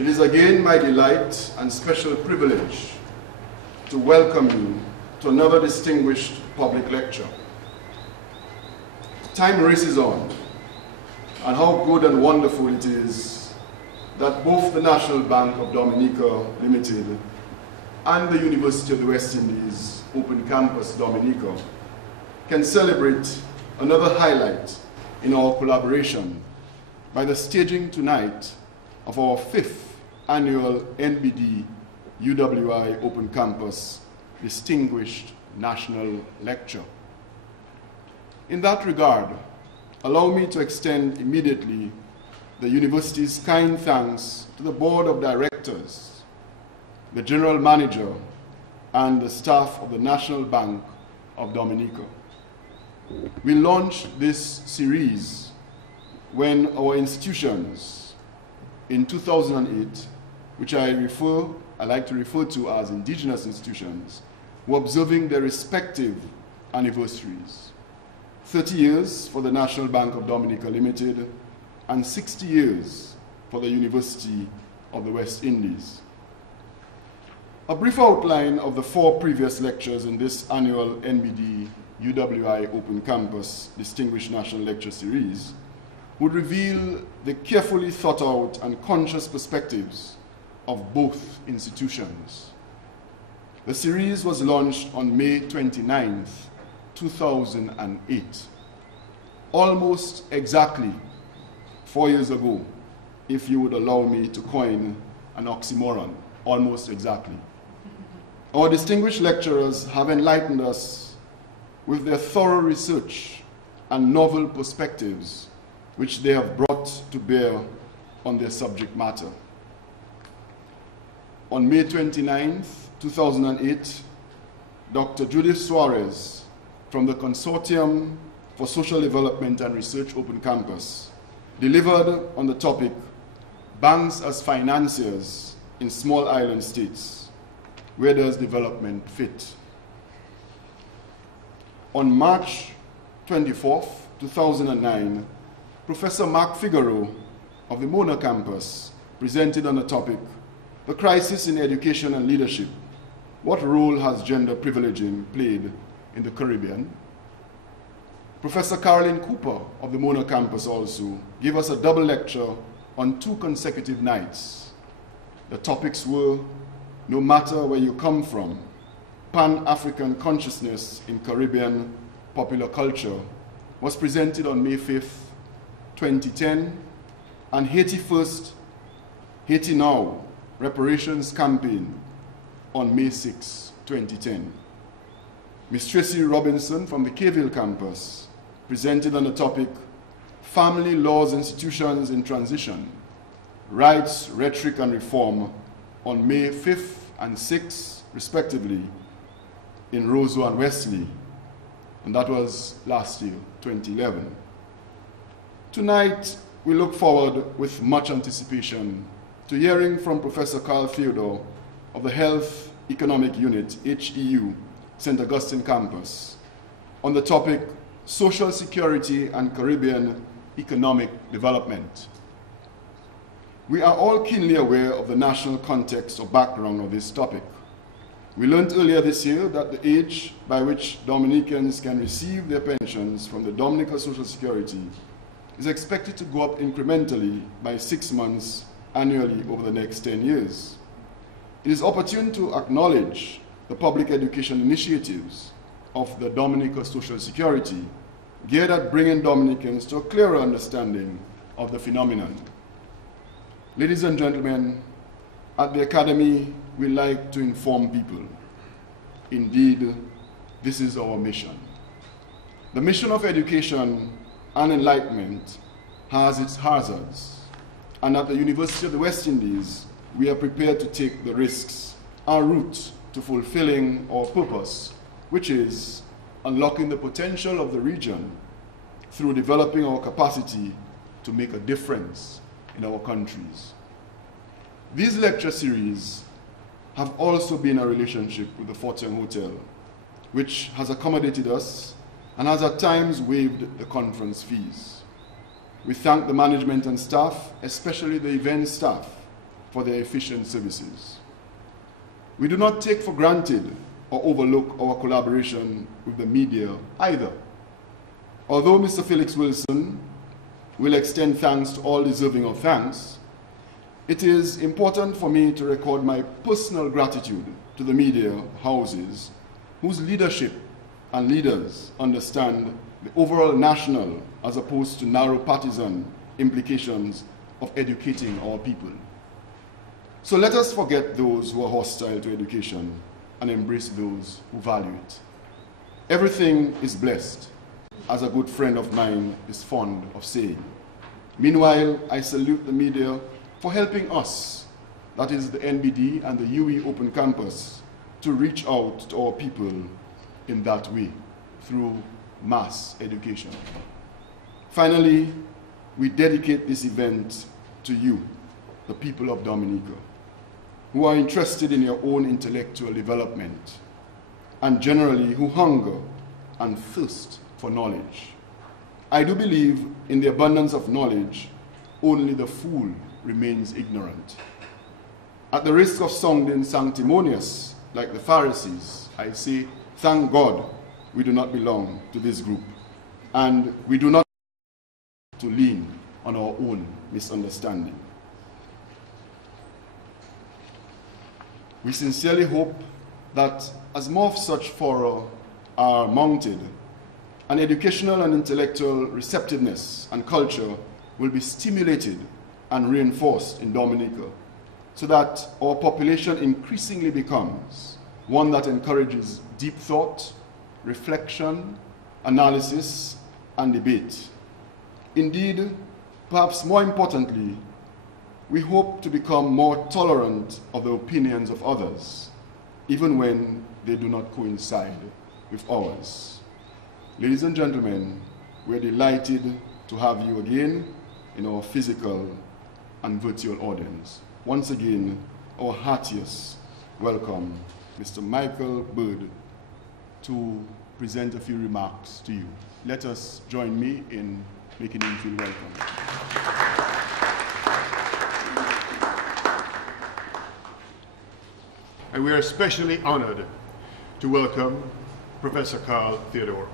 It is again my delight and special privilege to welcome you to another distinguished public lecture. Time races on, and how good and wonderful it is that both the National Bank of Dominica Limited and the University of the West Indies Open Campus Dominica can celebrate another highlight in our collaboration by the staging tonight of our 5th annual NBD UWI Open Campus Distinguished National Lecture. In that regard, allow me to extend immediately the university's kind thanks to the Board of Directors, the General Manager, and the staff of the National Bank of Dominica. We launched this series when our institutions in 2008, which I like to refer to as indigenous institutions, were observing their respective anniversaries. 30 years for the National Bank of Dominica Limited and 60 years for the University of the West Indies. A brief outline of the 4 previous lectures in this annual NBD UWI Open Campus Distinguished National Lecture Series would reveal the carefully thought out and conscious perspectives of both institutions. The series was launched on May 29th, 2008, almost exactly 4 years ago, if you would allow me to coin an oxymoron, almost exactly. Our distinguished lecturers have enlightened us with their thorough research and novel perspectives which they have brought to bear on their subject matter. On May 29th, 2008, Dr. Judith Suarez from the Consortium for Social Development and Research Open Campus delivered on the topic, Banks as Financiers in Small Island States. Where does development fit? On March 24th, 2009, Professor Mark Figaro of the Mona campus presented on the topic, The Crisis in Education and Leadership. What role has gender privileging played in the Caribbean? Professor Caroline Cooper of the Mona campus also gave us a double lecture on 2 consecutive nights. The topics were, No Matter Where You Come From, Pan-African Consciousness in Caribbean Popular Culture was presented on May 5th, 2010, and Haiti First, Haiti Now, Reparations Campaign on May 6, 2010. Ms. Tracy Robinson from the Caville campus presented on the topic, Family Laws Institutions in Transition, Rights, Rhetoric and Reform on May 5th and 6th, respectively, in Roseau and Wesley, and that was last year, 2011. Tonight, we look forward with much anticipation to hearing from Professor Karl Theodore of the Health Economic Unit, HEU, St. Augustine Campus, on the topic, Social Security and Caribbean Economic Development. We are all keenly aware of the national context or background of this topic. We learned earlier this year that the age by which Dominicans can receive their pensions from the Dominica Social Security is expected to go up incrementally by 6 months annually over the next 10 years. It is opportune to acknowledge the public education initiatives of the Dominica Social Security geared at bringing Dominicans to a clearer understanding of the phenomenon. Ladies and gentlemen, at the Academy, we like to inform people. Indeed, this is our mission. The mission of education and enlightenment has its hazards, and at the University of the West Indies, we are prepared to take the risks en route to fulfilling our purpose, which is unlocking the potential of the region through developing our capacity to make a difference in our countries. These lecture series have also been a relationship with the Fortune Hotel, which has accommodated us and has at times waived the conference fees. We thank the management and staff, especially the event staff, for their efficient services. We do not take for granted or overlook our collaboration with the media either. Although Mr. Felix Wilson will extend thanks to all deserving of thanks, it is important for me to record my personal gratitude to the media houses whose leadership and leaders understand the overall national as opposed to narrow partisan implications of educating our people. So let us forget those who are hostile to education and embrace those who value it. Everything is blessed, as a good friend of mine is fond of saying. Meanwhile, I salute the media for helping us, that is the NBD and the UWI Open Campus, to reach out to our people in that way, through mass education. Finally, we dedicate this event to you, the people of Dominica, who are interested in your own intellectual development, and generally who hunger and thirst for knowledge. I do believe in the abundance of knowledge, only the fool remains ignorant. At the risk of sounding sanctimonious, like the Pharisees, I say, thank God we do not belong to this group, and we do not to lean on our own misunderstanding. We sincerely hope that as more of such fora are mounted, an educational and intellectual receptiveness and culture will be stimulated and reinforced in Dominica, so that our population increasingly becomes one that encourages deep thought, reflection, analysis, and debate. Indeed, perhaps more importantly, we hope to become more tolerant of the opinions of others, even when they do not coincide with ours. Ladies and gentlemen, we're delighted to have you again in our physical and virtual audience. Once again, our heartiest welcome, Mr. Michael Bird, to present a few remarks to you. Let us join me in making him feel welcome. And we are especially honored to welcome Professor Karl Theodore.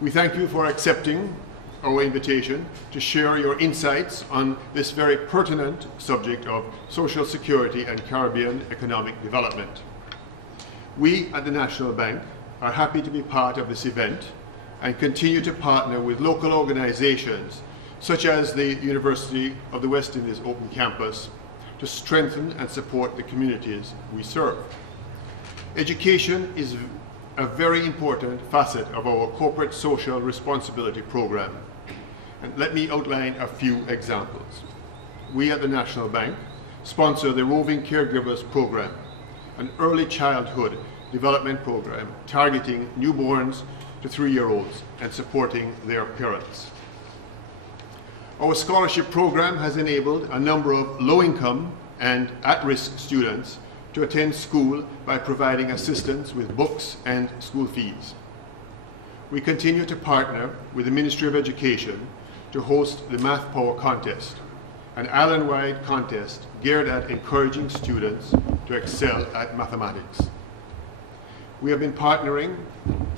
We thank you for accepting our invitation to share your insights on this very pertinent subject of social security and Caribbean economic development. We at the National Bank are happy to be part of this event and continue to partner with local organizations such as the University of the West Indies Open Campus to strengthen and support the communities we serve. Education is a very important facet of our corporate social responsibility program. And let me outline a few examples. We at the National Bank sponsor the Roving Caregivers Program, an early childhood development program targeting newborns to 3-year-olds and supporting their parents. Our scholarship program has enabled a number of low-income and at-risk students to attend school by providing assistance with books and school fees. We continue to partner with the Ministry of Education to host the Math Power Contest, an island-wide contest geared at encouraging students to excel at mathematics. We have been partnering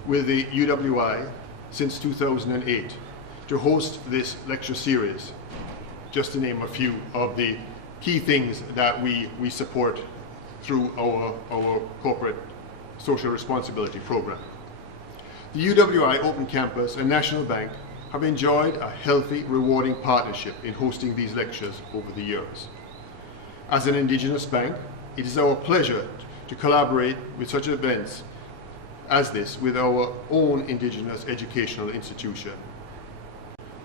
with the UWI since 2008 to host this lecture series, just to name a few of the key things that we support through our corporate social responsibility program. The UWI Open Campus and National Bank have enjoyed a healthy, rewarding partnership in hosting these lectures over the years. As an Indigenous bank, it is our pleasure to collaborate with such events as this with our own Indigenous educational institution.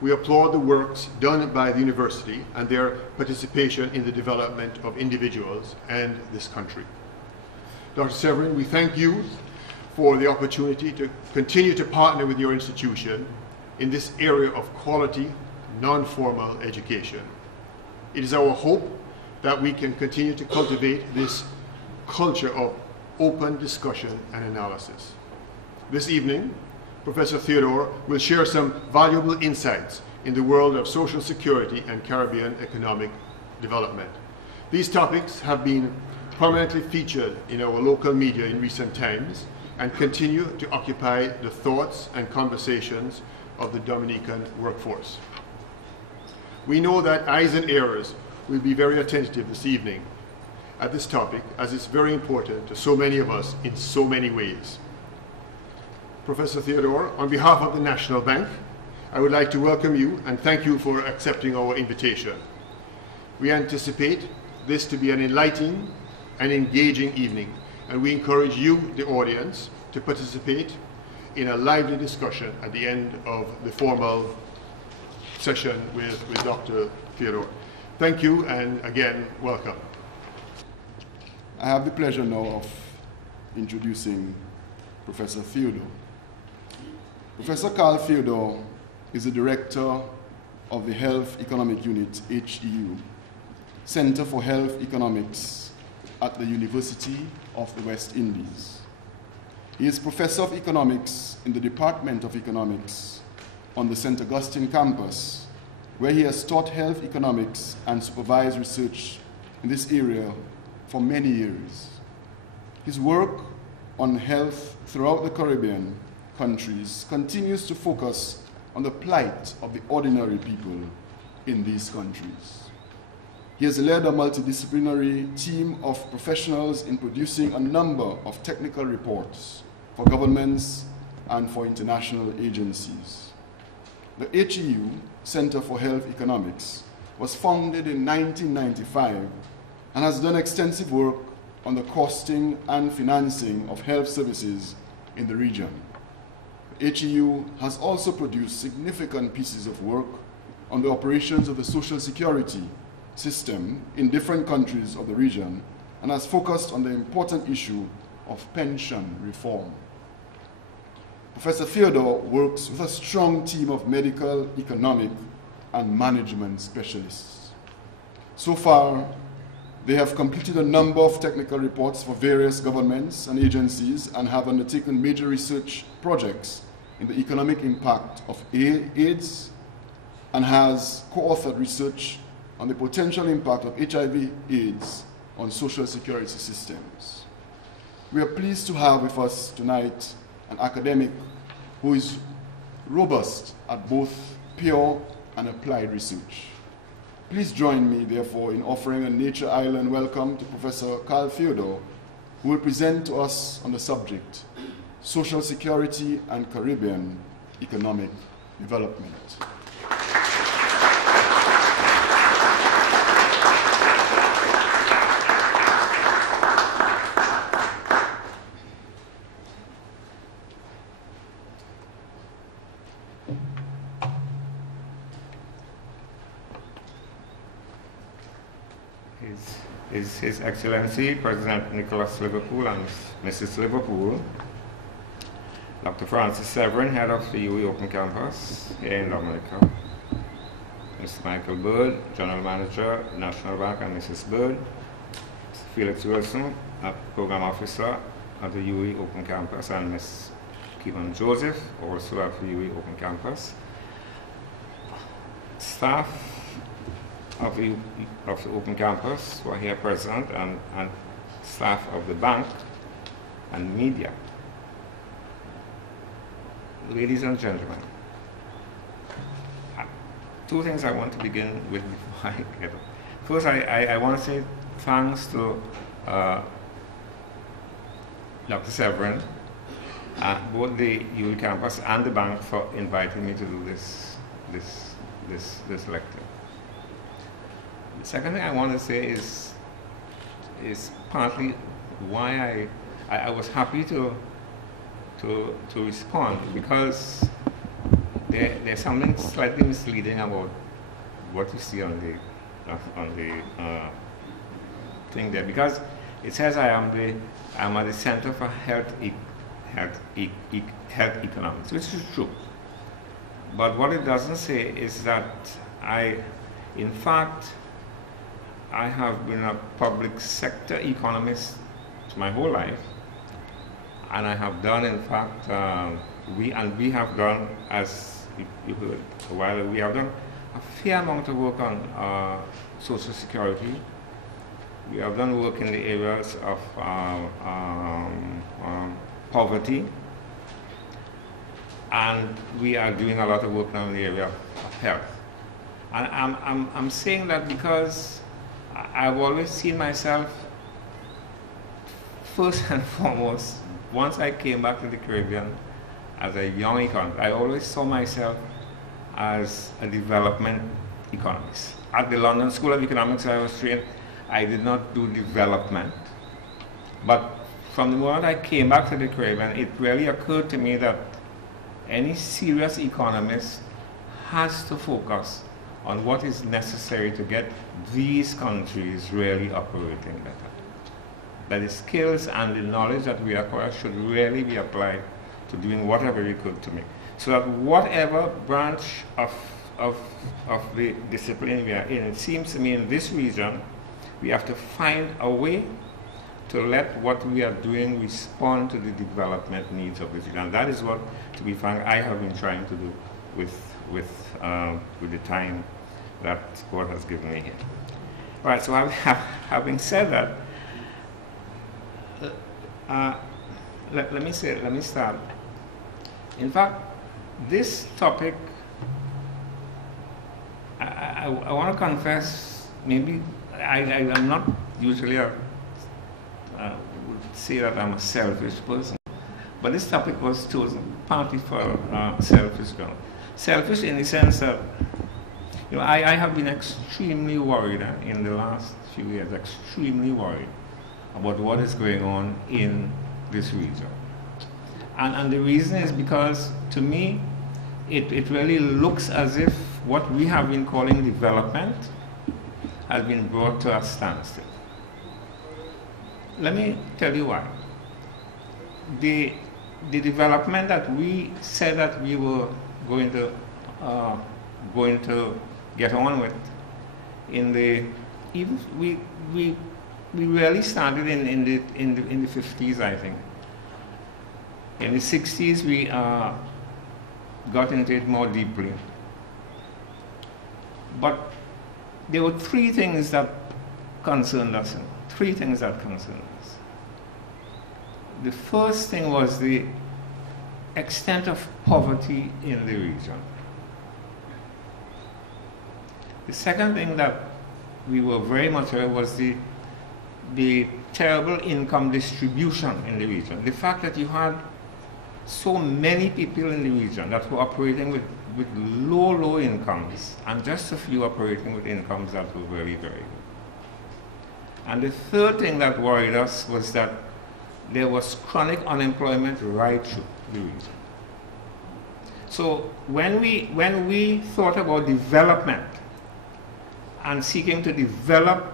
We applaud the works done by the university and their participation in the development of individuals and this country. Dr. Severin, we thank you for the opportunity to continue to partner with your institution in this area of quality, non-formal education. It is our hope that we can continue to cultivate this culture of open discussion and analysis. This evening, Professor Theodore will share some valuable insights in the world of social security and Caribbean economic development. These topics have been prominently featured in our local media in recent times and continue to occupy the thoughts and conversations of the Dominican workforce. We know that eyes and ears will be very attentive this evening at this topic, as it's very important to so many of us in so many ways. Professor Theodore, on behalf of the National Bank, I would like to welcome you and thank you for accepting our invitation. We anticipate this to be an enlightening and engaging evening, and we encourage you, the audience, to participate in a lively discussion at the end of the formal session with Dr. Theodore. Thank you, and again, welcome. I have the pleasure now of introducing Professor Theodore. Professor Karl Theodore is the Director of the Health Economic Unit, HEU, Center for Health Economics at the University of the West Indies. He is Professor of Economics in the Department of Economics on the St. Augustine campus, where he has taught health economics and supervised research in this area for many years. His work on health throughout the Caribbean countries continues to focus on the plight of the ordinary people in these countries. He has led a multidisciplinary team of professionals in producing a number of technical reports for governments and for international agencies. The HEU, Center for Health Economics, was founded in 1995 and has done extensive work on the costing and financing of health services in the region. The HEU has also produced significant pieces of work on the operations of the social security system in different countries of the region and has focused on the important issue of pension reform. Professor Theodore works with a strong team of medical, economic, and management specialists. So far, they have completed a number of technical reports for various governments and agencies and have undertaken major research projects in the economic impact of AIDS and has co-authored research on the potential impact of HIV/AIDS on social security systems. We are pleased to have with us tonight an academic who is robust at both pure and applied research. Please join me, therefore, in offering a Nature Island welcome to Professor Karl Theodore, who will present to us on the subject, Social Security and Caribbean Economic Development. His Excellency President Nicholas Liverpool and Mrs. Liverpool, Dr. Francis Severin, head of the UWI Open Campus here in Dominica, Mr. Michael Bird, General Manager, National Bank, and Mrs. Bird, Mr. Felix Wilson, Program Officer at the UWI Open Campus, and Ms. Kevin Joseph, also at the UWI Open Campus, staff of the Open Campus who are here present, and staff of the bank and media. Ladies and gentlemen, two things I want to begin with before I get up. First, I want to say thanks to Dr. Severin, both the UWI campus and the bank, for inviting me to do this lecture. The second thing I want to say is partly why I was happy to respond, because there's something slightly misleading about what you see on the thing there, because it says I'm at the Center for Health Economics, which is true. But what it doesn't say is that in fact, I have been a public sector economist my whole life, and I have done, in fact, we have done, as you heard a while, we have done a fair amount of work on Social Security We have done work in the areas of poverty, and we are doing a lot of work now in the area of health. And I'm saying that because I've always seen myself, first and foremost, once I came back to the Caribbean as a young economist, I always saw myself as a development economist. At the London School of Economics I was trained, I did not do development. But from the moment I came back to the Caribbean, it really occurred to me that any serious economist has to focus on what is necessary to get these countries really operating better. That the skills and the knowledge that we acquire should really be applied to doing whatever we could to make. So that whatever branch of the discipline we are in, it seems to me in this region, we have to find a way to let what we are doing respond to the development needs of this region. And that is what, to be frank, I have been trying to do with the time that God has given me here. All right, so having said that, let me start. In fact, this topic, I want to confess, maybe I'm not usually would say that I'm a selfish person, but this topic was chosen partly for selfish ground. Selfish in the sense that, you know, I have been extremely worried in the last few years, extremely worried about what is going on in this region. And the reason is because, to me, it really looks as if what we have been calling development has been brought to a standstill. Let me tell you why. The development that we said that we were going to get on with, we really started in the 50s, I think. In the 60s, we got into it more deeply. But there were three things that concerned us. The first thing was the extent of poverty in the region. The second thing that we were very much aware was the terrible income distribution in the region. The fact that you had so many people in the region that were operating with low incomes, and just a few operating with incomes that were very, very good. And the third thing that worried us was that there was chronic unemployment right through the region. So when we thought about development and seeking to develop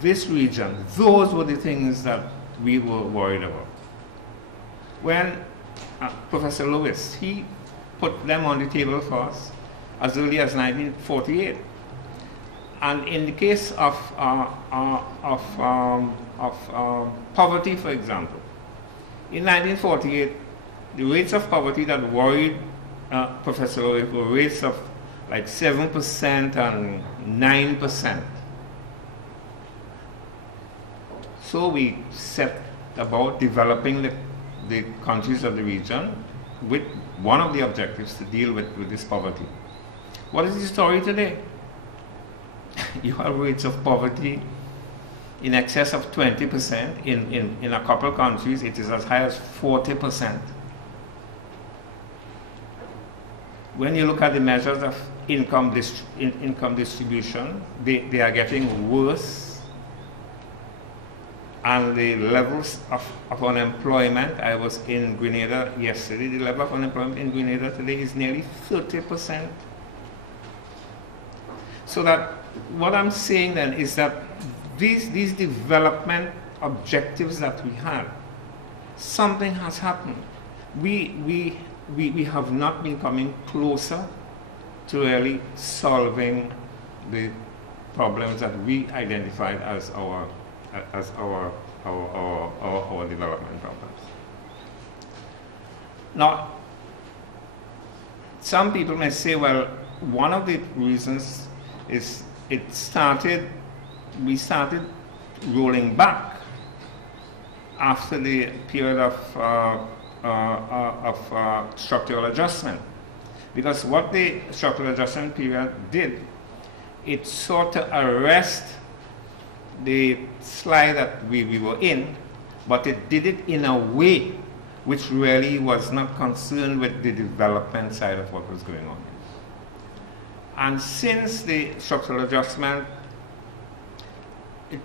this region, those were the things that we were worried about. When Professor Lewis, he put them on the table for us as early as 1948. And in the case of poverty, for example, in 1948, the rates of poverty that worried Professor Lewis were rates of like 7% and 9%. So we set about developing the countries of the region with one of the objectives to deal with this poverty. What is the story today? You have rates of poverty in excess of 20%. In a couple of countries, it is as high as 40%. When you look at the measures of income distribution, they are getting worse. And the levels of unemployment, I was in Grenada yesterday, the level of unemployment in Grenada today is nearly 30%. So that what I'm saying then is that these development objectives that we had, something has happened. We have not been coming closer to really solving the problems that we identified as our development problems. Now, some people may say, well, one of the reasons is we started rolling back after the period of structural adjustment. Because what the structural adjustment period did, it sought to arrest the slide that we were in, but it did it in a way which really was not concerned with the development side of what was going on. And since the structural adjustment,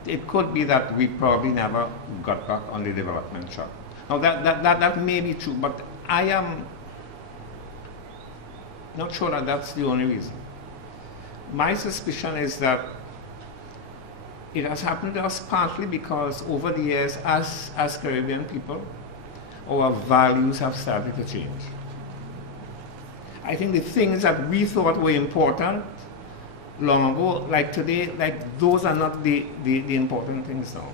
it could be that we probably never got back on the development track. Now that may be true, but I am not sure that that's the only reason. My suspicion is that it has happened to us partly because over the years, as Caribbean people, our values have started to change. I think the things that we thought were important long ago, like today, like those are not the important things now.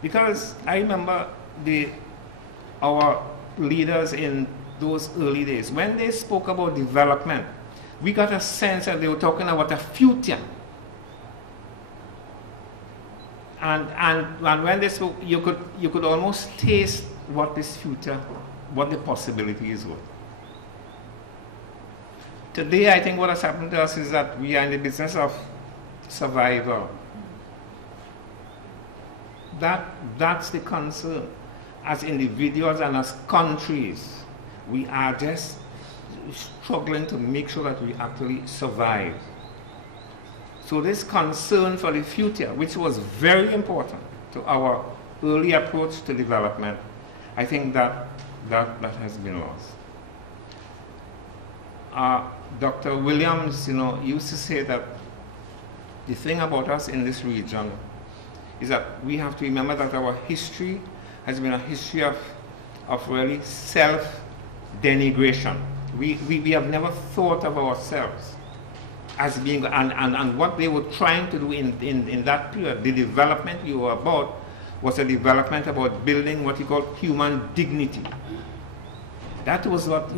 Because I remember our leaders in those early days, when they spoke about development, we got a sense that they were talking about a future. And when they spoke, you could almost taste what this future, what the possibilities were. Today, I think what has happened to us is that we are in the business of survival. That's the concern. As individuals and as countries, we are just struggling to make sure that we actually survive. So this concern for the future, which was very important to our early approach to development, I think that has been lost. Dr. Williams, used to say that the thing about us in this region is that we have to remember that our history has been a history of really self-denigration. We have never thought of ourselves as being, and what they were trying to do in that period, the development we were about, was a development about building what you call human dignity. That was what,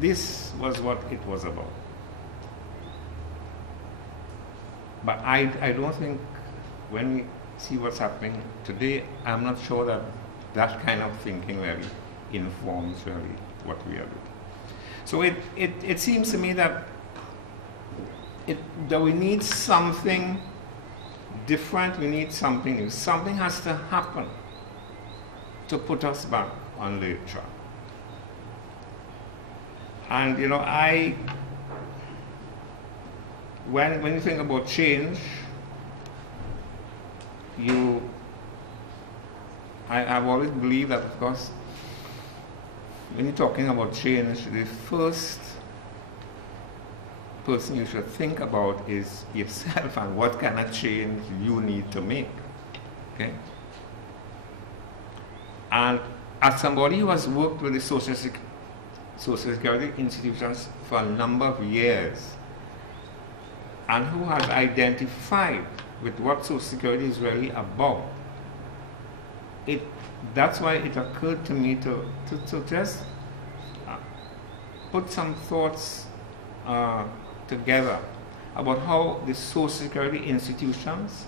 this was what it was about. But I don't think when we see what's happening today, I'm not sure that kind of thinking really informs really what we are doing. So it seems to me that we need something different, we need something new. Something has to happen to put us back on the track. And when you think about change, I've always believed that, of course, when you're talking about change, the first person you should think about is yourself and what kind of change you need to make. Okay? And as somebody who has worked with the Social Security institutions for a number of years and who has identified with what Social Security is really about, that's why it occurred to me to just put some thoughts together about how the Social Security institutions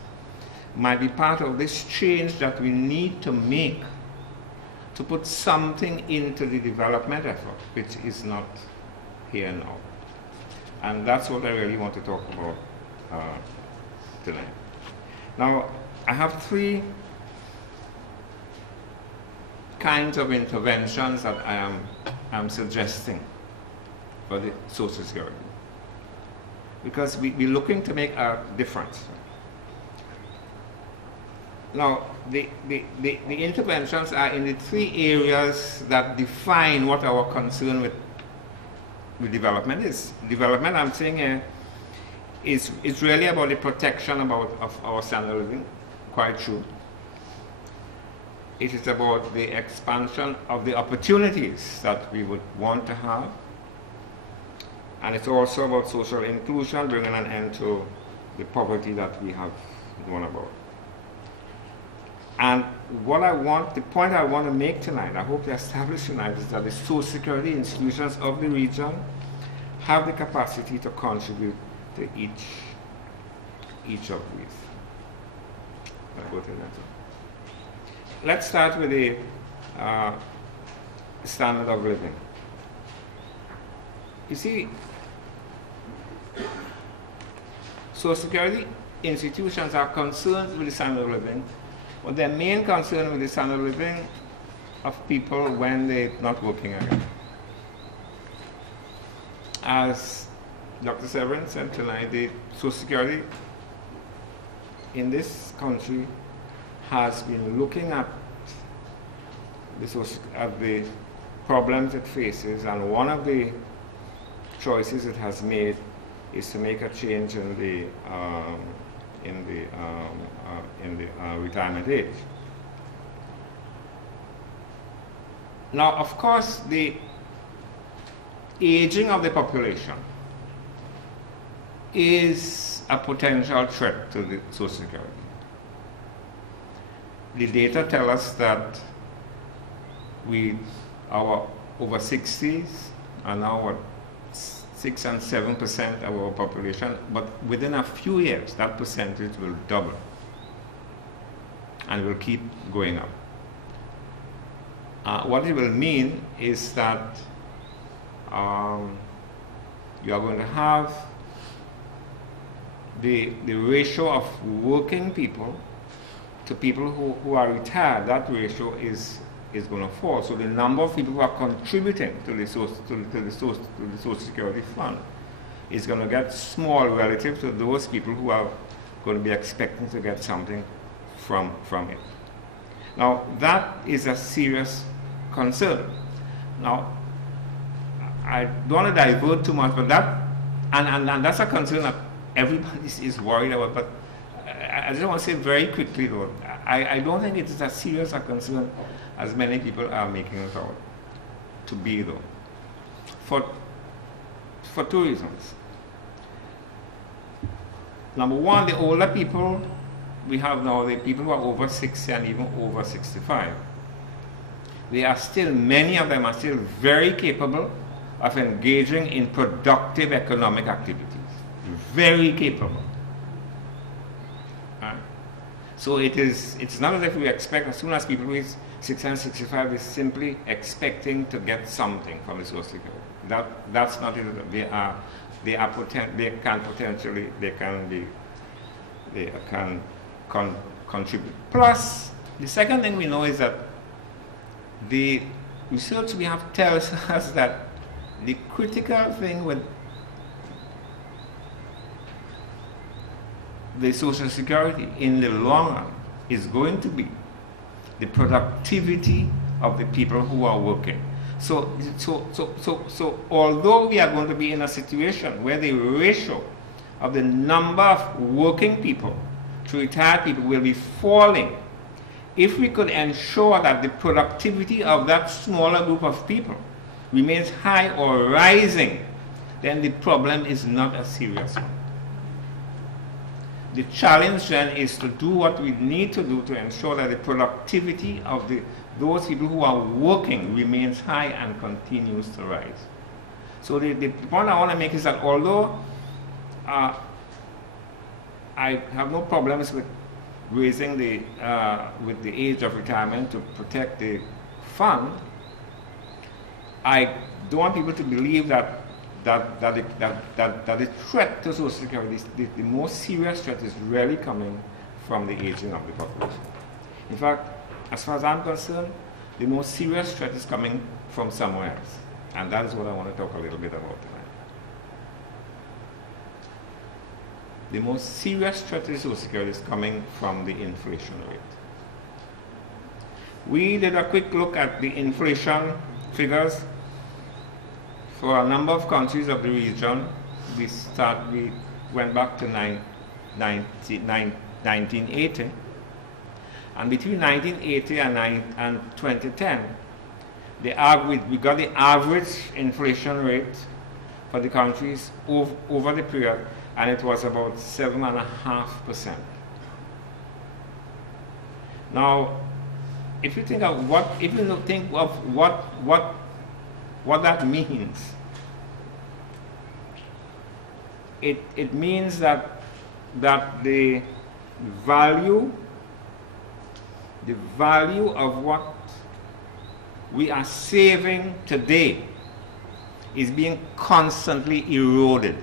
might be part of this change that we need to make to put something into the development effort, which is not here now. And that's what I really want to talk about tonight. Now, I have three kinds of interventions that I am suggesting for the Social Security, because we're looking to make a difference. Now, the interventions are in the three areas that define what our concern with development is. Development, I'm saying here, is really about the protection of our standard of living, quite true. It is about the expansion of the opportunities that we would want to have. And it's also about social inclusion, bringing an end to the poverty that we have known about. And the point I want to make tonight, I hope to establish tonight, is that the Social Security institutions of the region have the capacity to contribute to each of these. I'll go to that. Let's start with the standard of living. You see, Social Security institutions are concerned with the standard of living, but their main concern with the standard of living of people when they're not working again. As Dr. Severin said tonight, the Social Security in this country has been looking at the problems it faces, and one of the choices it has made is to make a change in the retirement age. Now, of course, the aging of the population is a potential threat to the Social Security. The data tell us that our over 60s are now at 6 and 7% of our population, but within a few years that percentage will double and will keep going up. What it will mean is that you are going to have the ratio of working people to people who are retired. That ratio is going to fall. So the number of people who are contributing to the Social Security Fund is going to get small relative to those people who are going to be expecting to get something from it. Now, that is a serious concern. Now, I don't want to divert too much, but and that's a concern that everybody is worried about. But I just want to say very quickly, though, I don't think it is as serious a concern as many people are making it out to be, though, for two reasons. Number one, the older people we have now, the people who are over 60 and even over 65, many of them are still very capable of engaging in productive economic activities. Very capable. Right? So it's not as if we expect, as soon as people reach 60 and 65, they're simply expecting to get something from the Social Security. That's not it. They can contribute. Plus, the second thing we know is that the research we have tells us that the critical thing with the Social Security in the long run is going to be the productivity of the people who are working. So although we are going to be in a situation where the ratio of the number of working people to retired people will be falling, if we could ensure that the productivity of that smaller group of people remains high or rising, then the problem is not a serious one. The challenge then is to do what we need to do to ensure that the productivity of those people who are working remains high and continues to rise. So the point I want to make is that although I have no problems with raising with the age of retirement to protect the fund, I don't want people to believe that the threat to Social Security, the most serious threat, is really coming from the aging of the population. In fact, as far as I'm concerned, the most serious threat is coming from somewhere else. And that is what I want to talk a little bit about tonight. The most serious threat to Social Security is coming from the inflation rate. We did a quick look at the inflation figures for a number of countries of the region. We went back to 1980, and between 1980 and 2010, we got the average inflation rate for the countries over the period, and it was about 7.5%. Now, if you think of what that means, it means that the value the value of what we are saving today is being constantly eroded.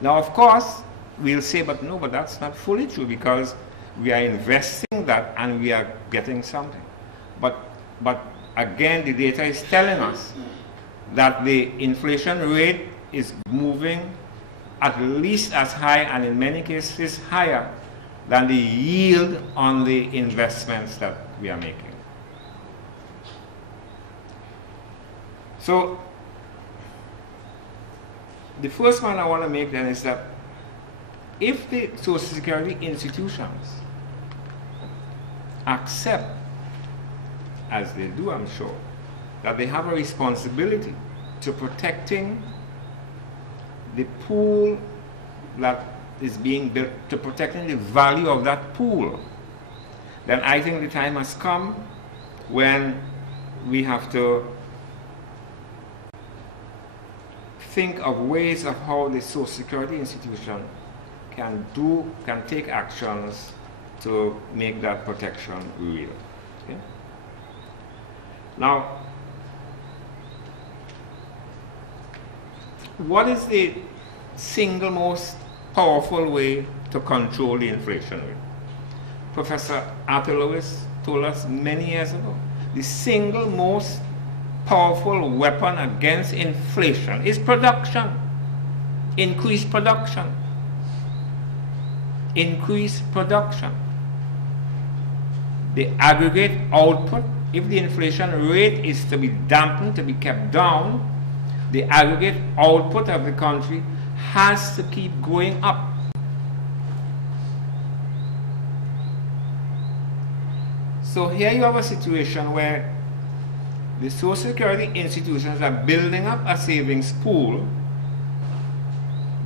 Now, of course, we'll say, but no, but that's not fully true, because we are investing that and we are getting something. But again, the data is telling us that the inflation rate is moving at least as high, and in many cases higher, than the yield on the investments that we are making. So, the first point I want to make then is that if the Social Security institutions accept, as they do, I'm sure, that they have a responsibility to protecting the pool that is being built, to protecting the value of that pool, then I think the time has come when we have to think of ways of how the Social Security institution can take actions to make that protection real. Okay? Now, what is the single most powerful way to control the inflation rate? Professor Arthur Lewis told us many years ago, the single most powerful weapon against inflation is production. Increase production. Increase production. The aggregate output, if the inflation rate is to be dampened, to be kept down, the aggregate output of the country has to keep going up. So here you have a situation where the Social Security institutions are building up a savings pool.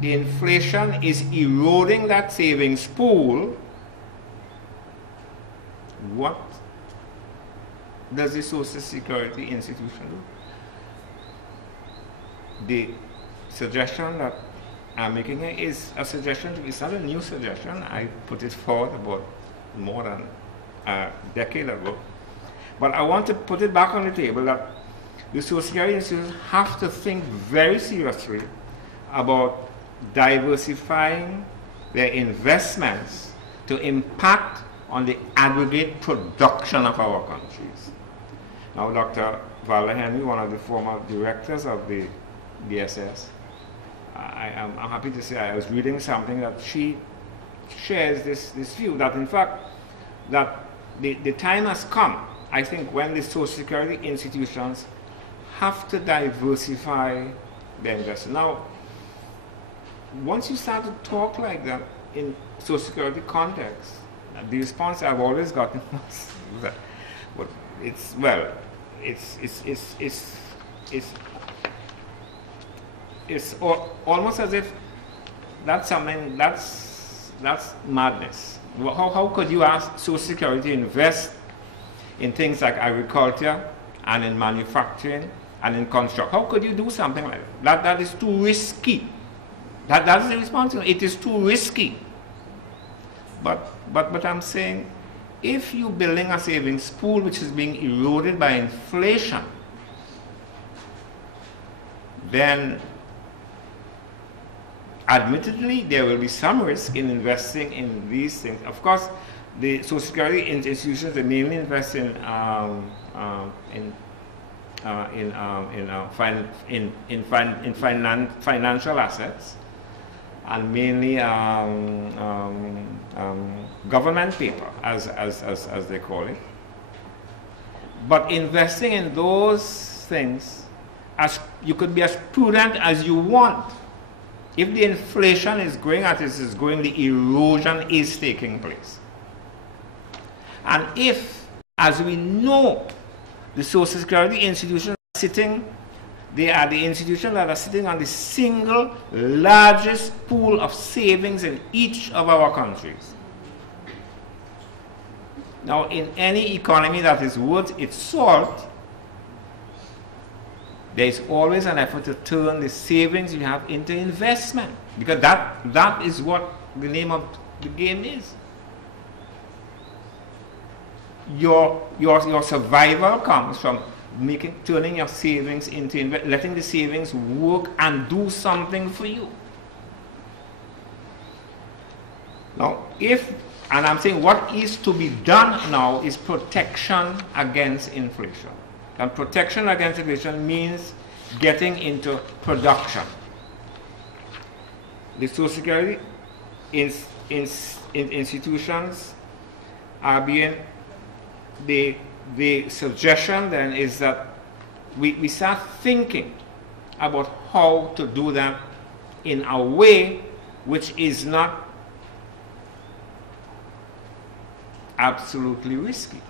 The inflation is eroding that savings pool. What does the Social Security institution do? The suggestion that I'm making here is a suggestion, it's not a new suggestion. I put it forward about more than a decade ago. But I want to put it back on the table that the Social Security institutions have to think very seriously about diversifying their investments to impact on the aggregate production of our countries. Now, Dr. Valda Henry, one of the former directors of the DSS, I'm happy to say I was reading something that she shares this view that in fact that the time has come, I think, when the Social Security institutions have to diversify their investment. Now, once you start to talk like that in Social Security context, the response I've always gotten was that, but it's, well, it's almost as if that's something, that's madness. How could you ask Social Security to invest in things like agriculture and in manufacturing and in construction? How could you do something like that? That is too risky. That's the response. It is too risky. But I'm saying, if you're building a savings pool which is being eroded by inflation, then admittedly there will be some risk in investing in these things. Of course, the Social Security institutions, they mainly invest in financial assets, and mainly government paper, as they call it. But investing in those things, you could be as prudent as you want. If the inflation is going as it is going, the erosion is taking place. And if, as we know, the Social Security institutions are sitting, they are the institutions that are sitting on the single largest pool of savings in each of our countries. Now, in any economy that is worth its salt, there is always an effort to turn the savings you have into investment, because that is what the name of the game is. your survival comes from turning your savings into letting the savings work and do something for you. Now, and I'm saying what is to be done now is protection against inflation. And protection against inflation means getting into production. The Social Security institutions are being, the suggestion then is that we start thinking about how to do that in a way which is not absolutely risky.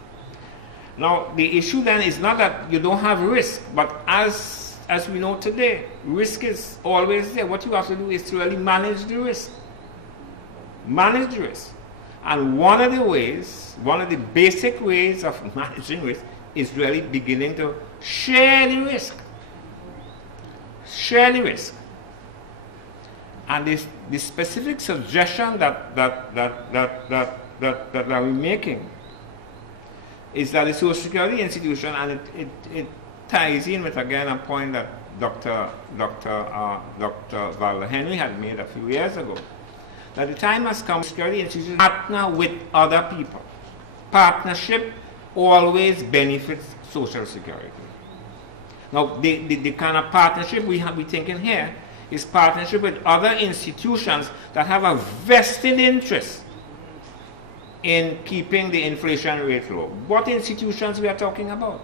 Now, the issue then is not that you don't have risk, but as we know today, risk is always there. What you have to do is to really manage the risk. Manage the risk. And one of the basic ways of managing risk is really beginning to share the risk. Share the risk. And the specific suggestion that we're making is that the Social Security institution, and it ties in with again a point that Dr. Valder Henry had made a few years ago, that the time has come for security institutions to partner with other people. Partnership always benefits Social Security. Now, the kind of partnership we have been thinking here is partnership with other institutions that have a vested interest in keeping the inflation rate low. What institutions we are talking about?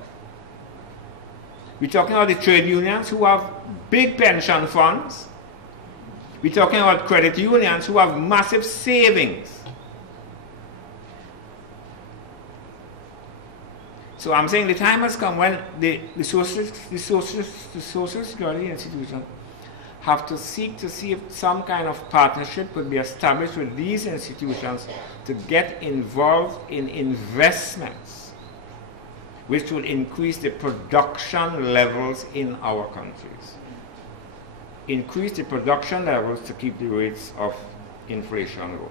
We're talking about the trade unions who have big pension funds. We're talking about credit unions who have massive savings. So I'm saying the time has come when the Social Security institutions have to seek to see if some kind of partnership could be established with these institutions to get involved in investments which will increase the production levels in our countries. Increase the production levels to keep the rates of inflation low.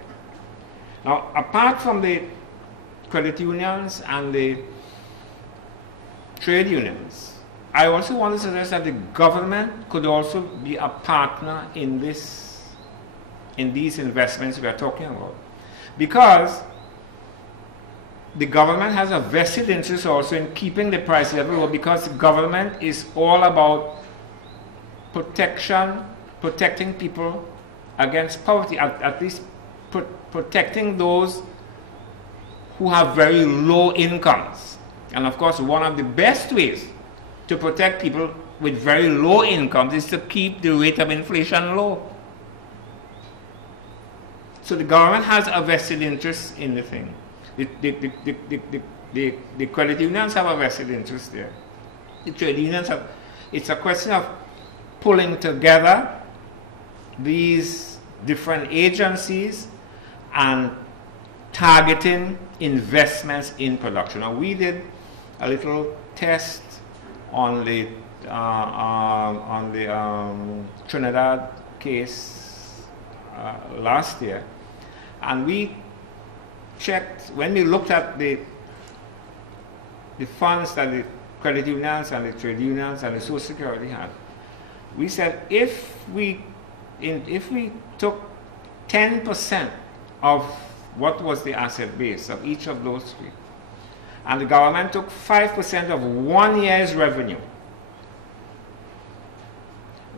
Now, apart from the credit unions and the trade unions, I also want to suggest that the government could also be a partner in these investments we are talking about. Because the government has a vested interest also in keeping the price level low, because the government is all about protecting people against poverty, at least protecting those who have very low incomes. And of course, one of the best ways to protect people with very low incomes is to keep the rate of inflation low. So the government has a vested interest in the thing. The credit unions have a vested interest there. The trade unions have. It's a question of pulling together these different agencies and targeting investments in production. Now, we did a little test on the Trinidad case last year, and we checked, when we looked at the funds that the credit unions and the trade unions and the Social Security had, we said if we took 10% of what was the asset base of each of those three, and the government took 5% of 1 year's revenue,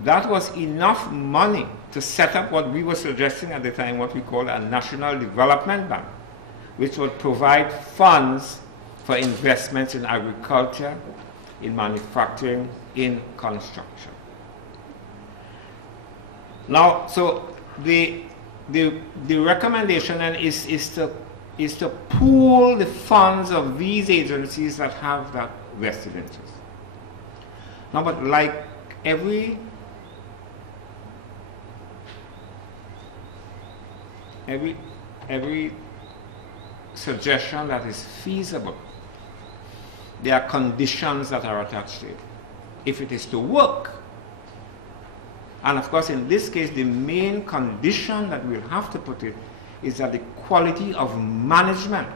that was enough money to set up what we were suggesting at the time, what we called a national development bank, which would provide funds for investments in agriculture, in manufacturing, in construction. Now, so the recommendation then is to pool the funds of these agencies that have that vested interest. Now, but like every suggestion that is feasible, there are conditions that are attached to it. If it is to work, and of course in this case the main condition that we'll have to put it is that the quality of management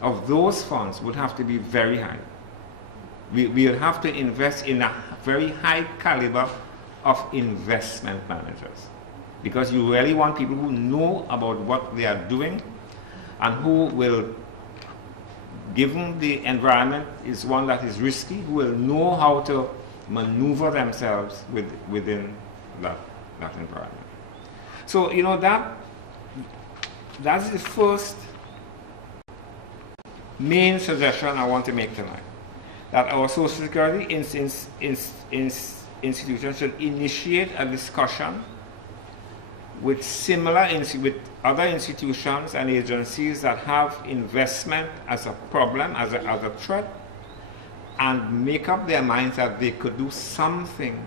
of those funds would have to be very high. We would have to invest in a very high caliber of investment managers, because you really want people who know about what they are doing and who will, given the environment is one that is risky, who will know how to maneuver themselves within that environment. So, you know, that's the first main suggestion I want to make tonight, that our Social Security institutions should initiate a discussion with with other institutions and agencies that have investment as a problem, as a threat, and make up their minds that they could do something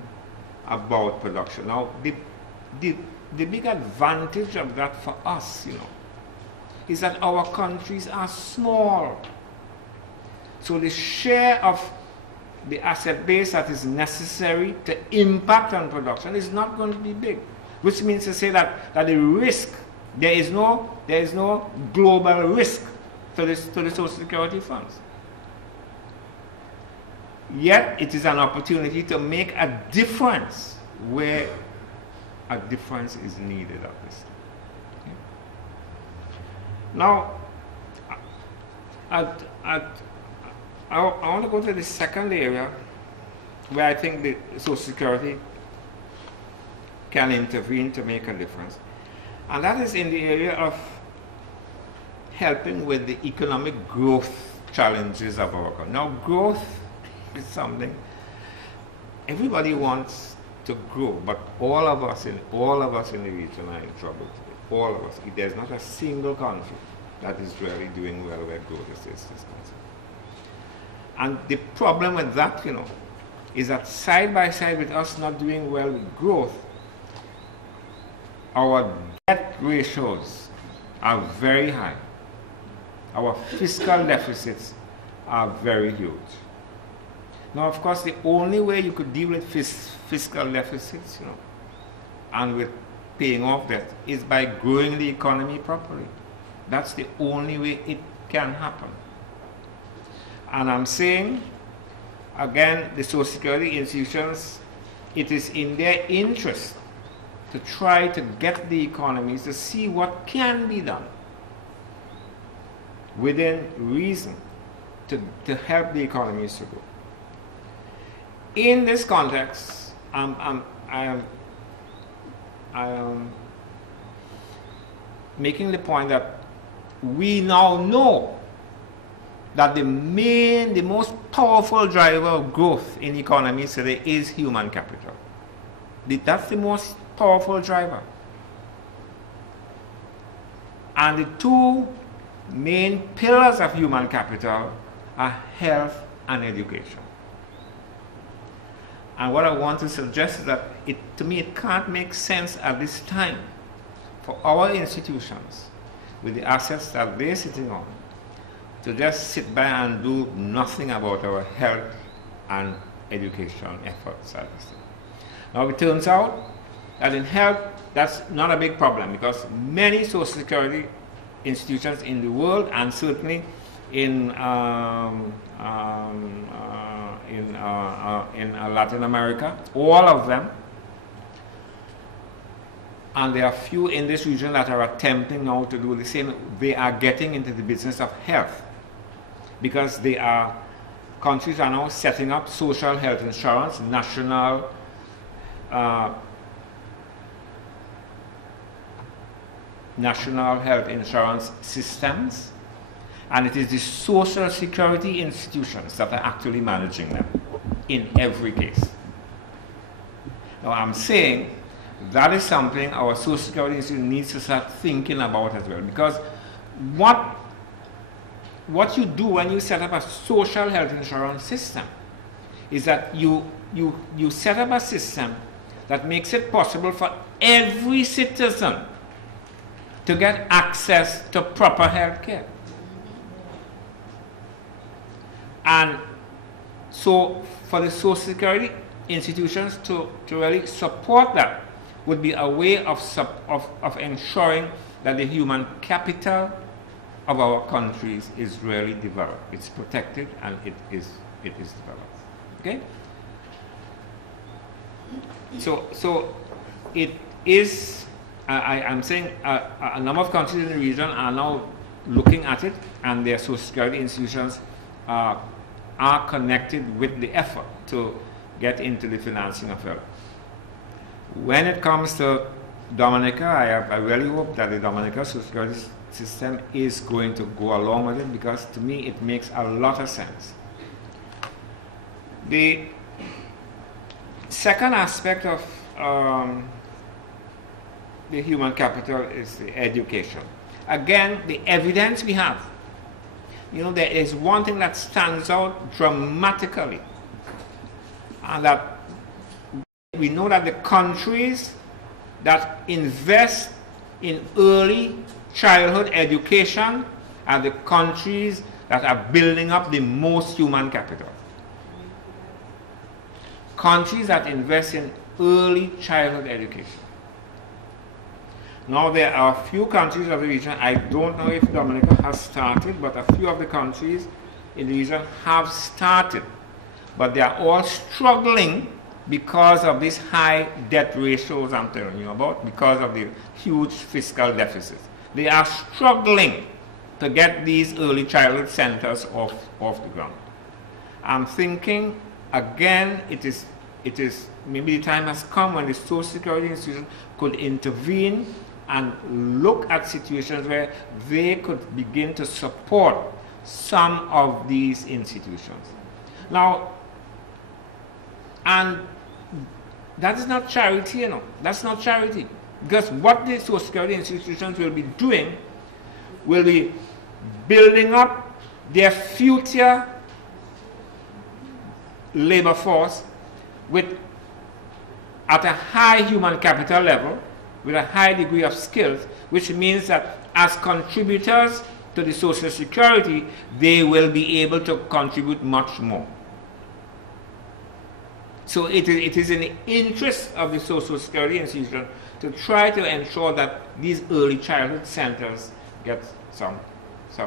about production. Now, the big advantage of that for us, you know, is that our countries are small. So the share of the asset base that is necessary to impact on production is not going to be big, which means to say that the risk, there is no global risk to the Social Security funds. Yet it is an opportunity to make a difference where a difference is needed at this time. Okay? Now, I want to go to the second area where I think the Social Security can intervene to make a difference. And that is in the area of helping with the economic growth challenges of our country. Now, growth is something everybody wants to grow, but all of us in the region are in trouble today. All of us. There's not a single country that is really doing well where growth is concerned. And the problem with that, you know, is that side by side with us not doing well with growth, our debt ratios are very high. Our fiscal deficits are very huge. Now, of course, the only way you could deal with fiscal deficits, you know, and with paying off debt is by growing the economy properly. That's the only way it can happen. And I'm saying, again, the Social Security institutions, it is in their interest to try to get the economies to see what can be done within reason to help the economies to grow. In this context, I am making the point that we now know that the most powerful driver of growth in economies today is human capital. That's the most powerful driver. And the two main pillars of human capital are health and education. And what I want to suggest is that to me it can't make sense at this time for our institutions, with the assets that they're sitting on, to just sit by and do nothing about our health and education efforts at this time. Now, it turns out that in health, that's not a big problem, because many Social Security institutions in the world, and certainly in Latin America, all of them, and there are few in this region that are attempting now to do the same. They are getting into the business of health, because countries are now setting up social health insurance, national health insurance systems, and it is the Social Security institutions that are actually managing them in every case. Now, I'm saying that is something our Social Security institution needs to start thinking about as well, because what you do when you set up a social health insurance system is that you set up a system that makes it possible for every citizen to get access to proper health care. And so for the Social Security institutions to really support that would be a way of ensuring that the human capital of our countries is really developed. It's protected and it is developed. Okay? So it is, I'm saying a number of countries in the region are now looking at it, and their social security institutions are connected with the effort to get into the financing of it. When it comes to Dominica, I really hope that the Dominica social security system is going to go along with it, because to me it makes a lot of sense. The second aspect of the human capital is the education. Again, the evidence we have. You know, there is one thing that stands out dramatically, and that we know that the countries that invest in early childhood education are the countries that are building up the most human capital. Countries that invest in early childhood education. Now, there are a few countries of the region, I don't know if Dominica has started, but a few of the countries in the region have started. But they are all struggling because of these high debt ratios I'm telling you about, because of the huge fiscal deficits. They are struggling to get these early childhood centers off the ground. I'm thinking, again, it is maybe the time has come when the social security institution could intervene and look at situations where they could begin to support some of these institutions. Now, and that is not charity, you know. That's not charity. Because what the social security institutions will be doing will be building up their future labor force at a high human capital level, with a high degree of skills, which means that as contributors to the social security, they will be able to contribute much more. So it is in the interest of the social security institution to try to ensure that these early childhood centers get some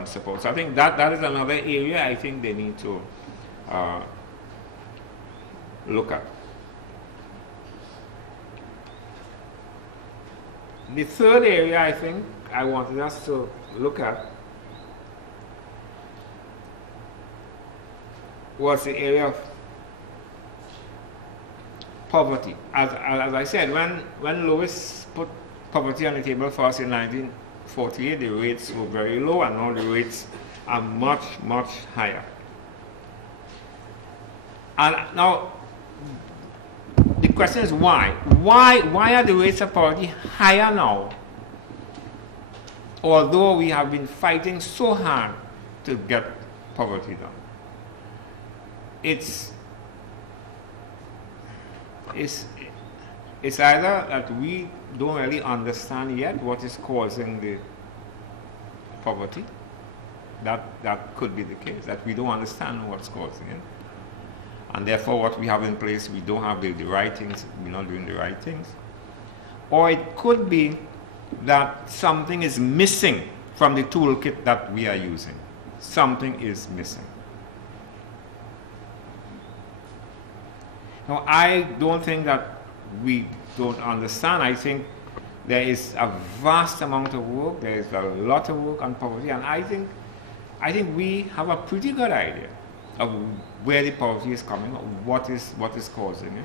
support. So I think that is another area I think they need to look at. The third area I think I wanted us to look at was the area of poverty. As I said, when Lewis put poverty on the table for us in 1948, the rates were very low, and now the rates are much, much higher. And now, the question is why? Why are the rates of poverty higher now, although we have been fighting so hard to get poverty down? It's either that we don't really understand yet what is causing the poverty. That could be the case, that we don't understand what's causing it. And therefore what we have in place, we don't have the right things, we're not doing the right things. Or it could be that something is missing from the toolkit that we are using. Something is missing. Now, I don't think that we don't understand. I think there is a vast amount of work, there is a lot of work on poverty, and I think we have a pretty good idea of where the poverty is coming, what is causing it.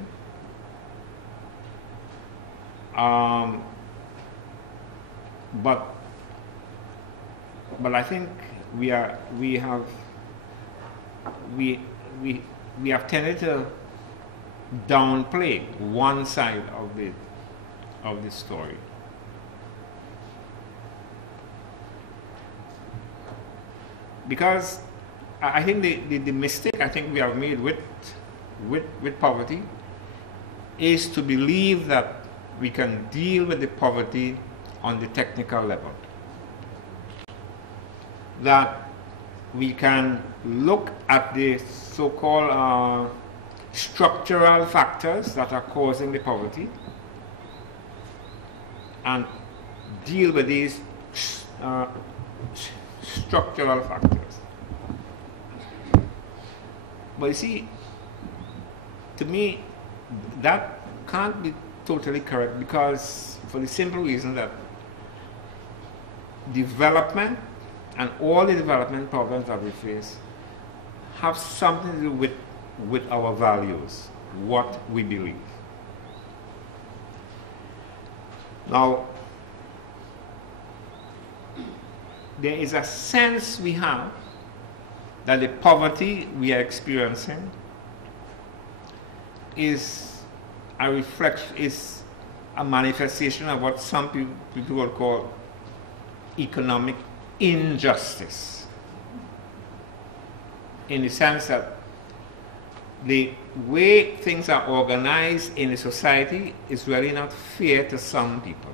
But I think we have tended to downplay one side of the story. Because I think the mistake I think we have made with poverty is to believe that we can deal with the poverty on the technical level. That we can look at the so-called structural factors that are causing the poverty and deal with these structural factors. But you see, to me, that can't be totally correct, because for the simple reason that development and all the development problems that we face have something to do with our values, what we believe. Now, there is a sense we have that the poverty we are experiencing is a reflection, is a manifestation of what some people will call economic injustice, in the sense that the way things are organized in a society is really not fair to some people.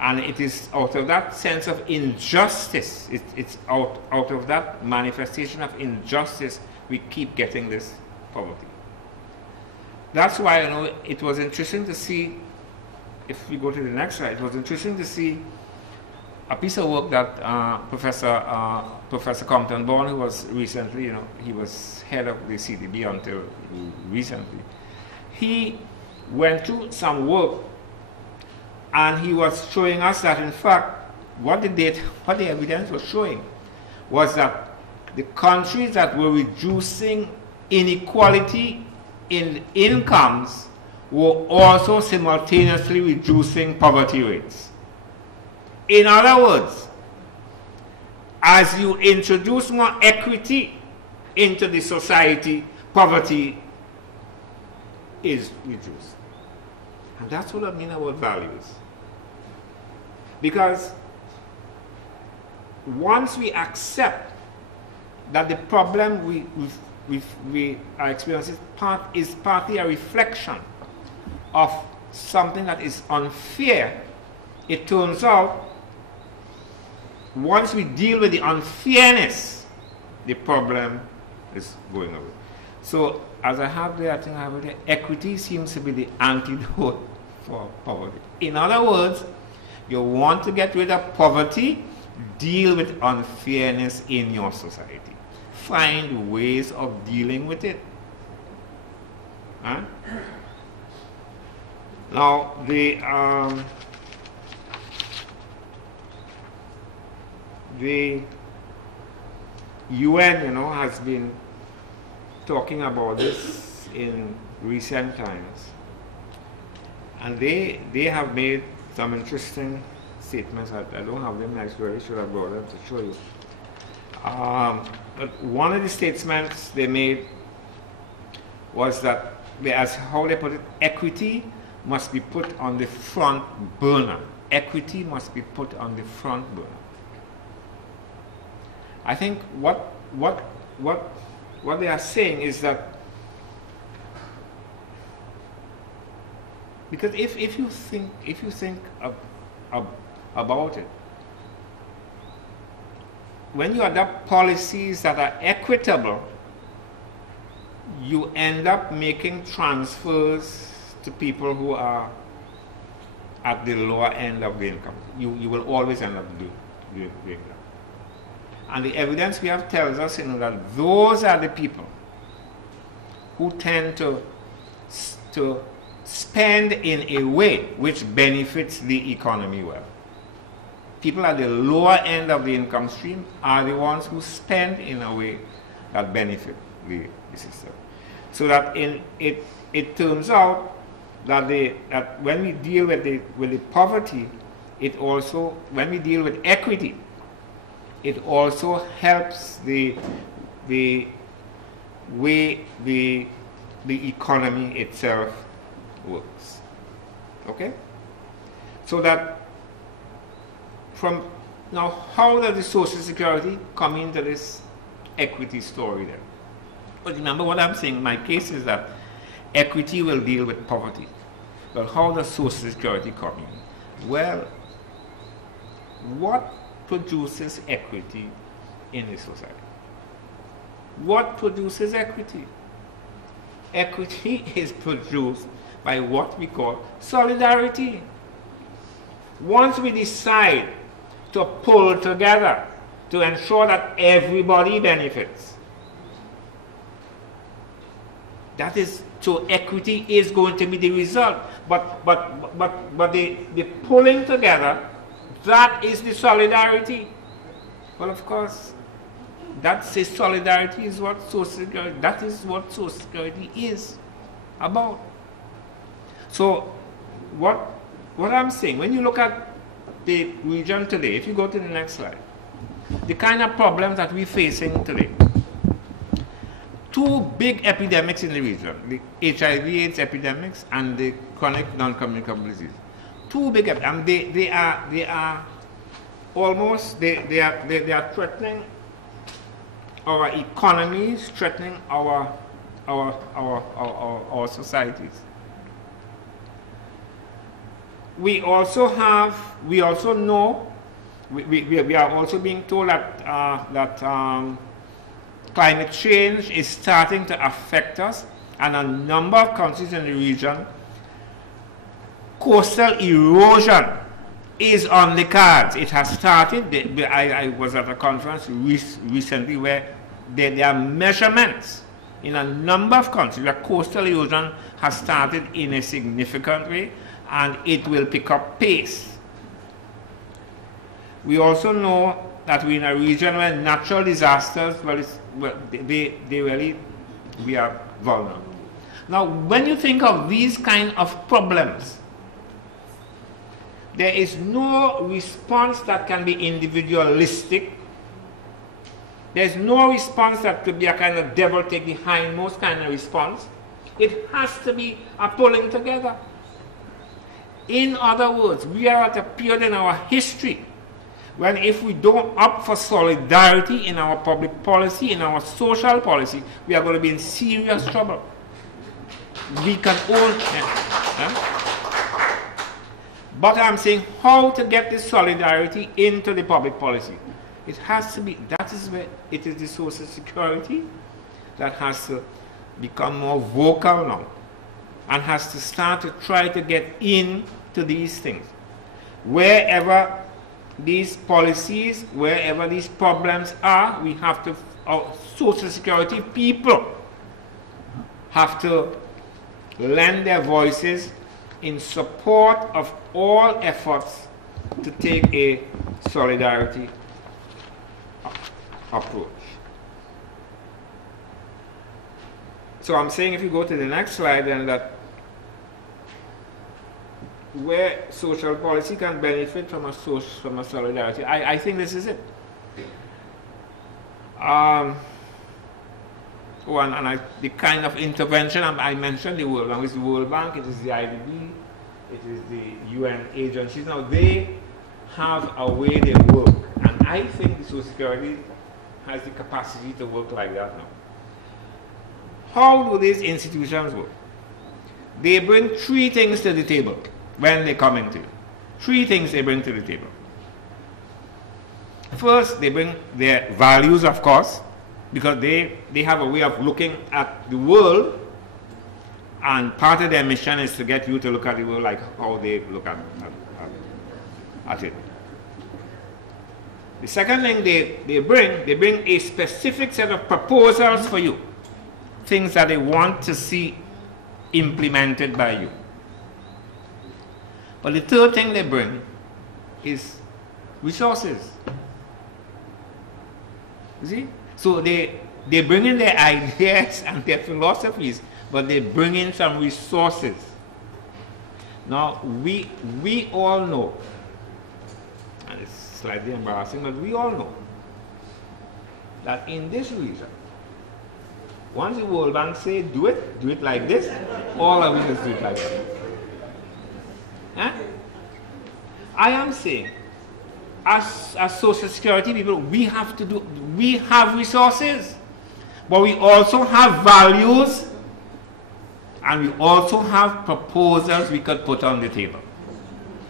And it is out of that sense of injustice, it's out of that manifestation of injustice we keep getting this poverty. That's why, you know, it was interesting to see, if we go to the next slide, it was interesting to see a piece of work that Professor Compton Bourne, who was recently, you know, he was head of the CDB until recently. He went through some work, and he was showing us that, in fact, what the evidence was showing was that the countries that were reducing inequality in incomes were also simultaneously reducing poverty rates. In other words, as you introduce more equity into the society, poverty is reduced. And that's what I mean about values. Because once we accept that the problem we are experiencing is partly a reflection of something that is unfair, it turns out once we deal with the unfairness, the problem is going away. So, as I have there, I think I have there, equity seems to be the antidote for poverty. In other words, you want to get rid of poverty, deal with unfairness in your society. Find ways of dealing with it. Huh? Now, the UN, you know, has been talking about this in recent times, and they have made some interesting statements. I don't have them next, really should have brought them to show you. But one of the statements they made was that, as how they put it, equity must be put on the front burner. Equity must be put on the front burner. I think what they are saying is that, because if you think about it, when you adopt policies that are equitable, you end up making transfers to people who are at the lower end of the income. You will always end up doing that. And the evidence we have tells us, you know, that those are the people who tend to spend in a way which benefits the economy well. People at the lower end of the income stream are the ones who spend in a way that benefit the system. So that it turns out that when we deal with the poverty, it also, when we deal with equity, it also helps the way the economy itself works. Okay? So that from now, how does the Social Security come into this equity story then? But remember what I'm saying, my case is that equity will deal with poverty. Well, how does Social Security come in? Well, what produces equity in a society? What produces equity? Equity is produced by what we call solidarity. Once we decide to pull together to ensure that everybody benefits. That is, so equity is going to be the result. But the pulling together, that is the solidarity. Well, of course, that's the solidarity is what social security, that is what social security is about. So what I'm saying, when you look at the region today, if you go to the next slide, the kind of problems that we're facing today. Two big epidemics in the region, the HIV/AIDS epidemics and the chronic non-communicable disease. Two big epidemics, and they are almost, they are threatening our economies, threatening our societies. We also know, we are also being told that climate change is starting to affect us, and a number of countries in the region, coastal erosion is on the cards. It has started. I was at a conference recently where there are measurements in a number of countries where coastal erosion has started in a significant way, and it will pick up pace. We also know that we're in a region where natural disasters, we are vulnerable. Now, when you think of these kind of problems, there is no response that can be individualistic. There's no response that could be a kind of devil take the hindmost kind of response. It has to be a pulling together. In other words, we are at a period in our history when if we don't opt for solidarity in our public policy, in our social policy, we are going to be in serious trouble. We can own... But I'm saying how to get this solidarity into the public policy. It has to be, that is where it is the social security that has to become more vocal now and has to start to try to get into these things. Wherever these policies, wherever these problems are, we have to, our social security people have to lend their voices in support of all efforts to take a solidarity approach. So I'm saying, if you go to the next slide, then that where social policy can benefit from a solidarity, I think this is it. The kind of intervention I mentioned, the World Bank, it's the World Bank, it is the IDB, it is the UN agencies. Now they have a way they work, and I think the Social Security has the capacity to work like that now. How do these institutions work? They bring three things to the table when they come into it. Three things they bring to the table. First, they bring their values, of course, because they have a way of looking at the world, and part of their mission is to get you to look at the world like how they look at it. The second thing they bring a specific set of proposals for you, things that they want to see implemented by you. But the third thing they bring is resources. You see? So they bring in their ideas and their philosophies, but they bring in some resources. Now, we all know, and it's slightly embarrassing, but we all know that in this region, once the World Bank say do it like this, all of us do it like that. Huh? I am saying, as Social Security people, we have resources, but we also have values, and we also have proposals we could put on the table.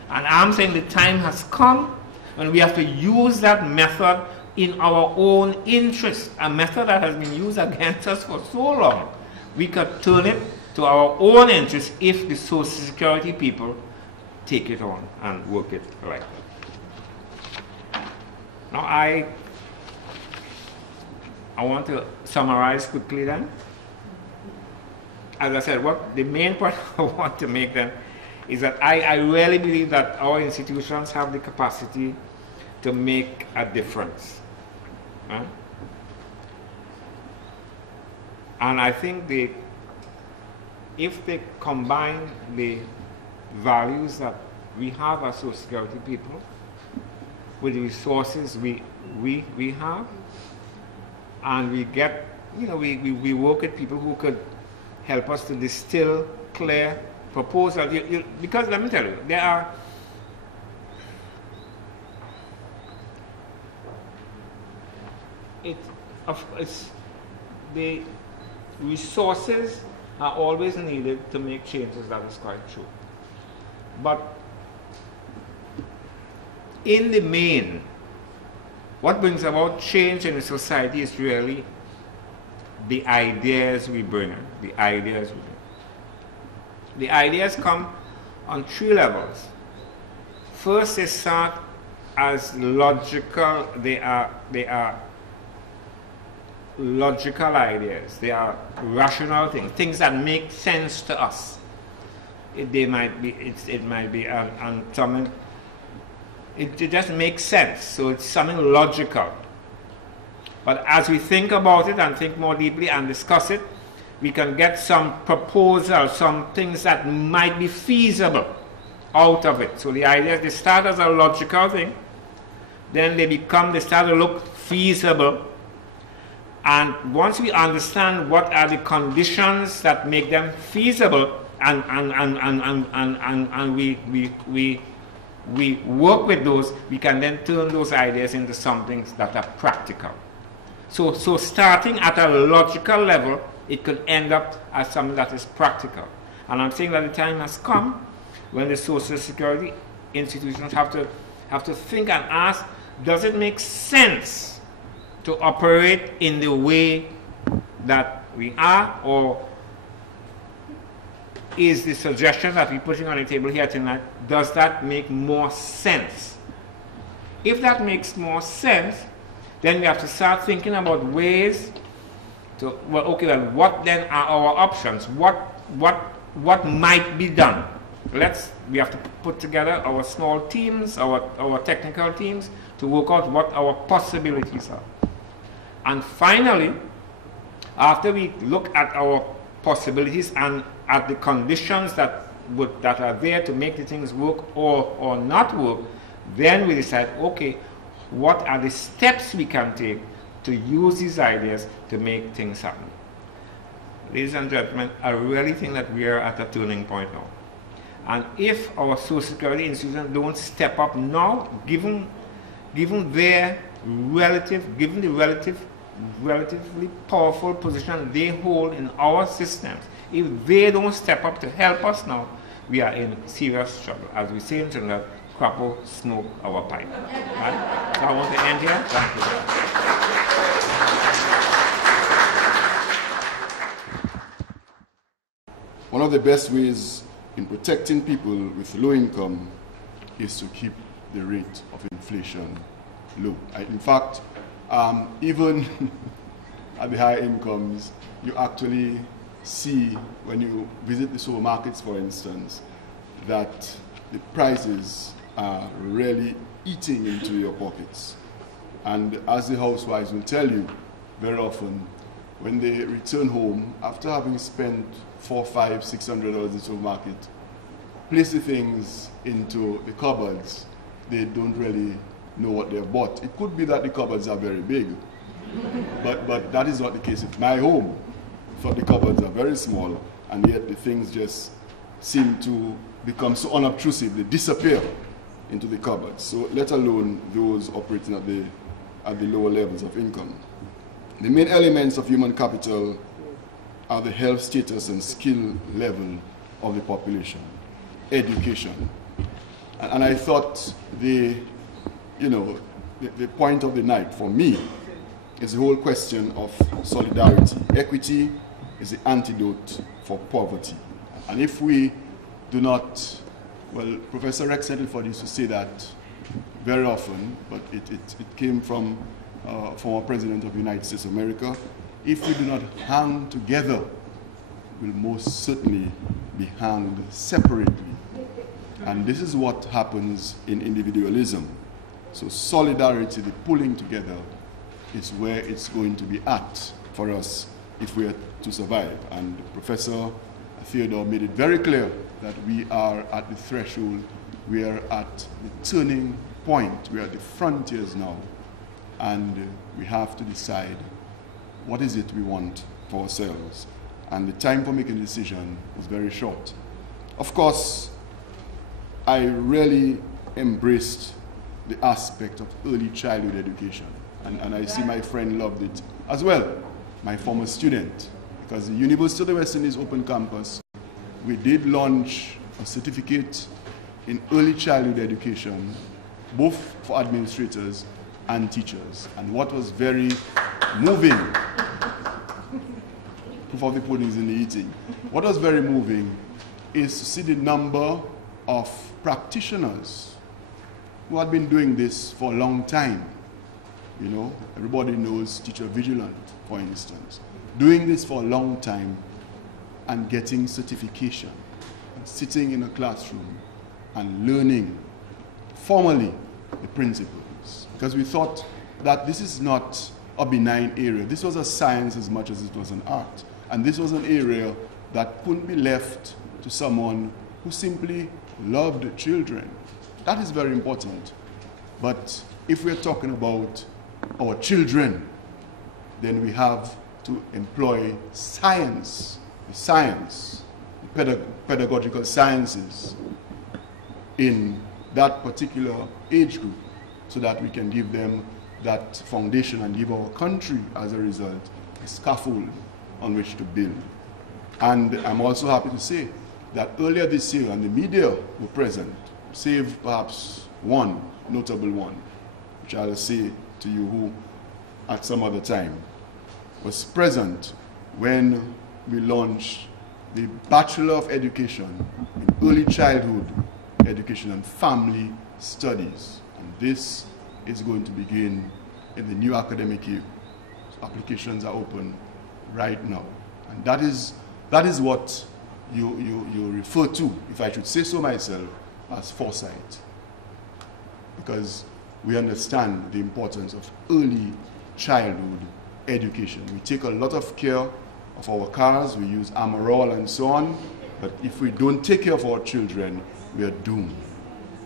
And I'm saying the time has come when we have to use that method in our own interest, a method that has been used against us for so long. We could turn it to our own interest if the Social Security people take it on and work it like that. Now I want to summarize quickly then. As I said, what the main point I want to make then is that I really believe that our institutions have the capacity to make a difference. Right? And I think if they combine the values that we have as social security people with the resources we have, and we get, we work with people who could help us to distill clear proposals. Because let me tell you, the resources are always needed to make changes, that is quite true. But in the main, what brings about change in the society is really the ideas we bring in. The ideas come on 3 levels. First, they start as logical. They are logical ideas. They are rational things that make sense to us. It might be something. It just makes sense. So it's something logical. But as we think about it and think more deeply and discuss it, we can get some proposals, some things that might be feasible out of it. So the ideas, they start as a logical thing, then they start to look feasible. And once we understand what are the conditions that make them feasible, and we work with those, we can then turn those ideas into something that are practical. So starting at a logical level, it could end up as something that is practical. And I'm saying that the time has come when the social security institutions have to think and ask, does it make sense to operate in the way that we are, or is the suggestion that we're putting on the table here tonight, does that make more sense? If that makes more sense, then we have to start thinking about ways to, what then are our options? What might be done? We have to put together our small teams, our technical teams, to work out what our possibilities are. And finally, after we look at our possibilities and at the conditions that are there to make the things work or not work, then we decide, okay, what are the steps we can take to use these ideas to make things happen. Ladies and gentlemen, I really think that we are at a turning point now. And if our social security institutions don't step up now, given the relatively powerful position they hold in our systems, if they don't step up to help us now, we are in serious trouble. As we say in Trinidad, crapo smoke our pipe. Right? So I want to end here. Thank you. One of the best ways in protecting people with low income is to keep the rate of inflation low. In fact, even at the high incomes, you actually see, when you visit the supermarkets, for instance, that the prices are really eating into your pockets. And as the housewives will tell you, very often, when they return home, after having spent $400, $500, $600 in the supermarket, place the things into the cupboards, they don't really know what they've bought. It could be that the cupboards are very big, but that is not the case at my home. So the cupboards are very small, and yet the things just seem to become so unobtrusive, they disappear into the cupboards. So let alone those operating at the lower levels of income. The main elements of human capital are the health status and skill level of the population, education. And I thought the point of the night for me is the whole question of solidarity. Equity is the antidote for poverty. And if we do not, well, Professor Rex Settleford used to say that very often, but it came from former President of the United States of America. If we do not hang together, we'll most certainly be hanged separately. And this is what happens in individualism. So solidarity, the pulling together, is where it's going to be at for us if we are to survive. And Professor Theodore made it very clear that we are at the threshold, we are at the turning point, we are at the frontiers now, and we have to decide what is it we want for ourselves. And the time for making a decision is very short. Of course, I really embraced the aspect of early childhood education. And I see my friend loved it as well, my former student. Because the University of the West Indies Open Campus, we did launch a certificate in early childhood education, both for administrators and teachers. And what was very moving, proof of the pudding is in the eating. What was very moving is to see the number of practitioners who had been doing this for a long time. You know, everybody knows Teacher Vigilant, for instance. Doing this for a long time and getting certification, and sitting in a classroom and learning formally the principles. Because we thought that this is not a benign area. This was a science as much as it was an art. And this was an area that couldn't be left to someone who simply loved children. That is very important. But if we're talking about our children, then we have to employ science, the pedagogical sciences in that particular age group, so that we can give them that foundation and give our country, as a result, a scaffold on which to build. And I'm also happy to say that earlier this year, and the media were present, save perhaps one notable one, which I'll say to you who at some other time, was present when we launched the Bachelor of Education in Early Childhood Education and Family Studies. And this is going to begin in the new academic year. So applications are open right now. And that is what you refer to, if I should say so myself, as foresight. Because we understand the importance of early childhood education. We take a lot of care of our cars, we use Amarol and so on, but if we don't take care of our children, we are doomed.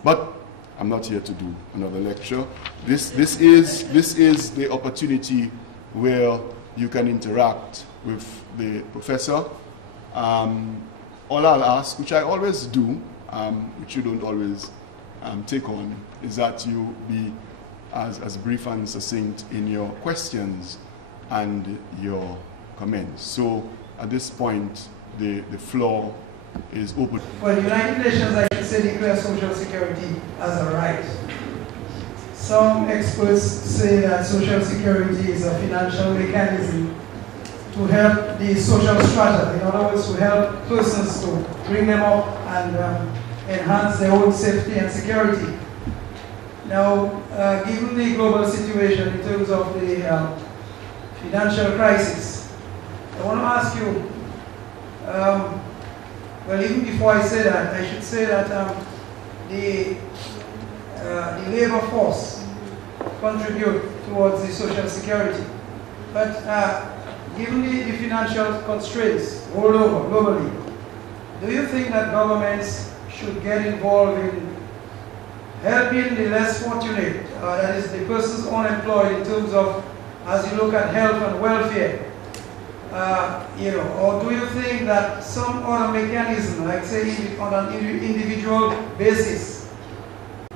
But I'm not here to do another lecture. This is the opportunity where you can interact with the professor. All I'll ask, which I always do, which you don't always take on, is that you be as brief and succinct in your questions and your comments. So at this point, the floor is open. Well, the United Nations, I should say, declares social security as a right. Some experts say that social security is a financial mechanism to help the social strata, in other words, to help persons to bring them up and enhance their own safety and security. Now, given the global situation in terms of the financial crisis, I want to ask you, well, even before I say that, I should say that the labor force contribute towards the social security. But given the financial constraints all over globally, do you think that governments should get involved in helping the less fortunate, that is the persons unemployed, in terms of, as you look at health and welfare, or do you think that some other mechanism, like say on an individual basis,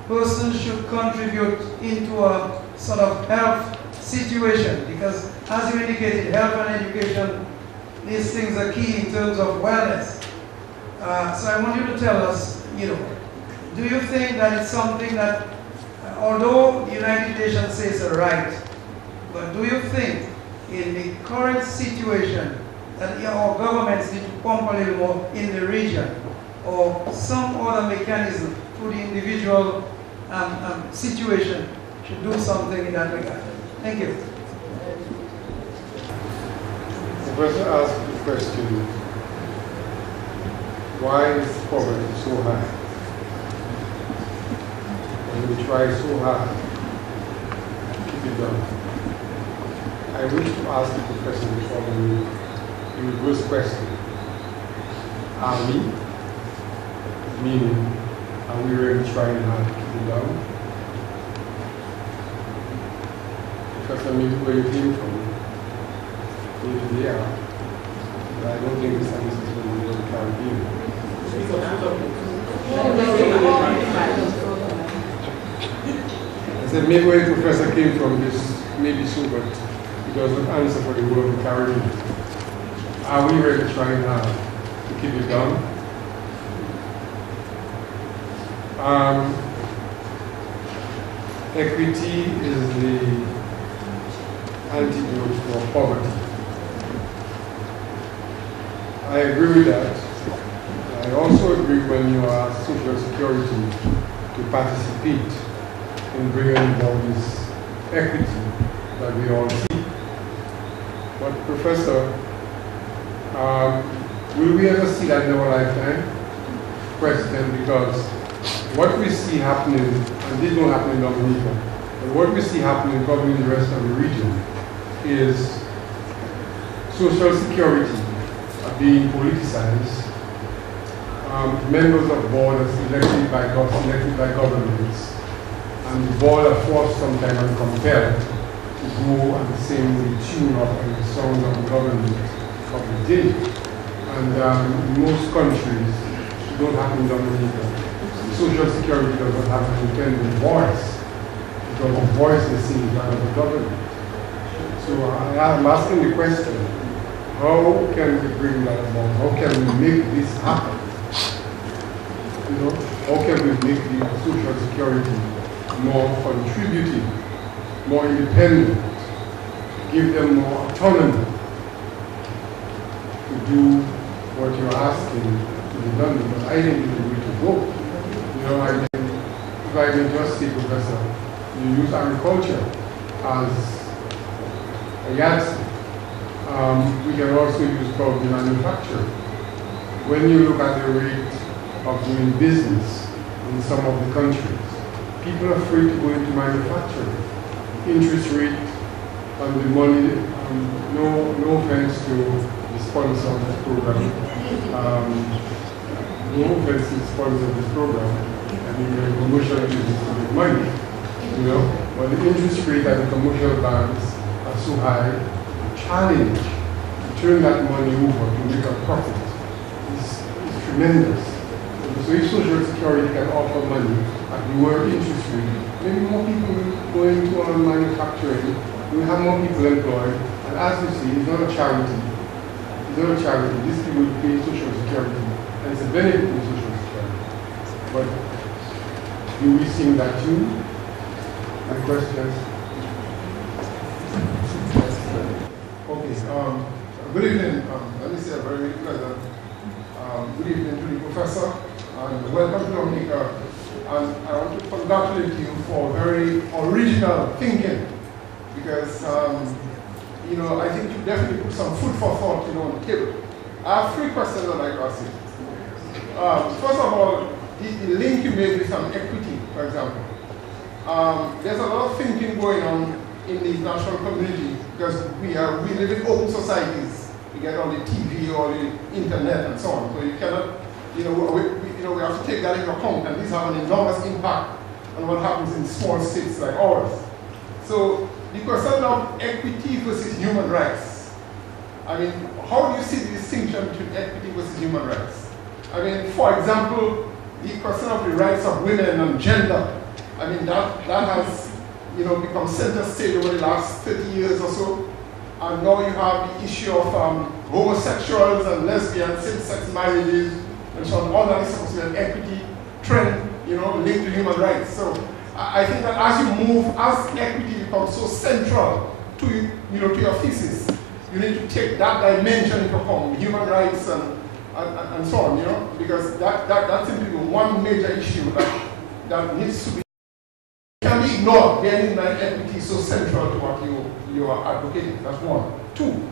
persons should contribute into a sort of health situation? Because as you indicated, health and education, these things are key in terms of wellness. So I want you to tell us, do you think that it's something that, although the United Nations says a right, but do you think in the current situation that our governments need to pump a little more in the region, or some other mechanism for the individual situation should do something in that regard. Thank you. The person asked the question, why is poverty so high? And we try so hard to keep it down. I wish to ask the professor before the reverse question. Are we, meaning, are we really trying hard to keep it down? Professor, maybe where you came from, maybe they are, but I don't think this answer is going to be able to carry you. I said, maybe where the professor came from, this may be so, but it doesn't answer for the world of Caribbean. Are we really trying hard to keep it down? Equity is the antidote for poverty. I agree with that. I also agree when you ask Social Security to participate in bringing about this equity that we all see. But Professor, will we ever see that in our lifetime? Question, because what we see happening, and this don't happen in Dominica, but what we see happening probably in the rest of the region is Social Security being politicized. Members of boards elected by governments, and the board are forced sometimes and compelled to go and sing the tune of the songs of the government of the day. And in most countries, it don't happen in Dominica. Social Security doesn't have an independent voice, because the voice they sing is that of the government. So I'm asking the question, how can we bring that about? How can we make this happen? You know, how can we make the Social Security more contributing, more independent, give them more autonomy to do what you're asking to be done? Because I think it's the way to go. You know, if I may just say, Professor, you use agriculture as a yardstick. We can also use probably manufacturing. When you look at the rate of doing business in some of the countries, people are afraid to go into manufacturing. Interest rate on the money, no offense to the sponsor of this program, no offense to the sponsor of this program. I mean, the commercial business to make money, you know, but the interest rate at the commercial banks are so high. Challenge to turn that money over to make a profit is tremendous. So if Social Security can offer money at lower interest rate, maybe more people will go into manufacturing, we'll have more people employed, and as you see, it's not a charity. It's not a charity. These people pay Social Security, and it's a benefit to Social Security. But do we sing that tune? And questions? Okay, good evening. Let me say a very pleasant good evening to the professor, and welcome to Dominica. And I want to congratulate you for very original thinking, because you know, I think you definitely put some food for thought, you know, on the table. I have 3 questions I'd like to ask you. First of all, the link you made with equity, for example. There's a lot of thinking going on in the international community, because we live in open societies. We get on the TV or the internet and so on. So you cannot, you know, we have to take that into account, and these have an enormous impact on what happens in small states like ours. So the question of equity versus human rights. I mean, how do you see the distinction between equity versus human rights? I mean, for example, the question of the rights of women and gender. I mean, that has, you know, become center stage over the last 30 years or so. And now you have the issue of homosexuals and lesbians, same-sex marriages, and so on. All that is supposed to be an equity trend, you know, linked to human rights. So I think that as you move, as equity becomes so central to, you know, to your thesis, you need to take that dimension into account, human rights and so on, you know, because that's simply one major issue that needs to be ignored. Bearing in mind equity is so central to what you are advocating. That's one. Two,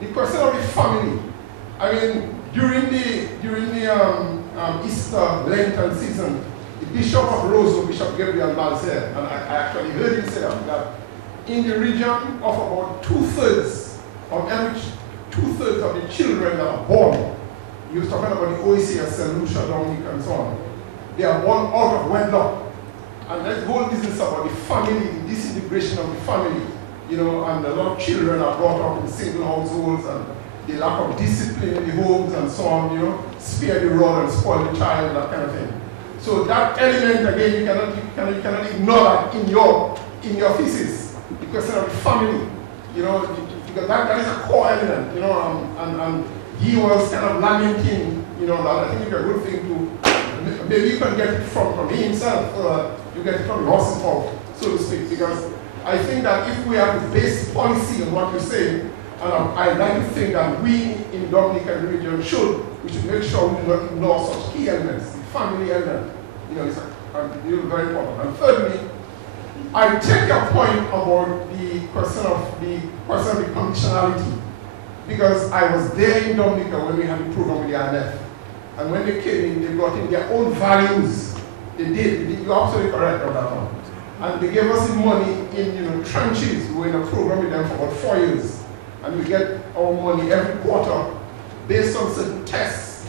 the question of the family. I mean, during the Easter Lenten season, the Bishop of Roseau, Bishop Gabriel Balzer, and I actually heard him say that in the region of about two-thirds of the children that are born, he was talking about the OECS, St. Lucia, Dominica, and so on, they are born out of wedlock. And that whole business about the family, the disintegration of the family, you know, and a lot of children are brought up in single households, and the lack of discipline in the homes and so on, you know, spare the rod and spoil the child, that kind of thing. So that element, again, you cannot ignore that in your thesis. The question of the family, you know, because that is a core element, you know, and he was kind of lamenting, you know, that I think it's a good thing to, maybe you can get it from him himself, you get it from the horse's mouth, so to speak, because I think that if we have to base policy on what you say, and I'd like to think that we in Dominica and the region we should make sure we do not ignore such key elements, the family element, you know, it's very important. And thirdly, I take your point about the question of the conditionality, because I was there in Dominica when we had the program with the IMF. And when they came in, they brought in their own values. They did. You're absolutely correct on that one. And they gave us the money in, you know, tranches. We were in a program with them for about 4 years. And we get our money every quarter based on certain tests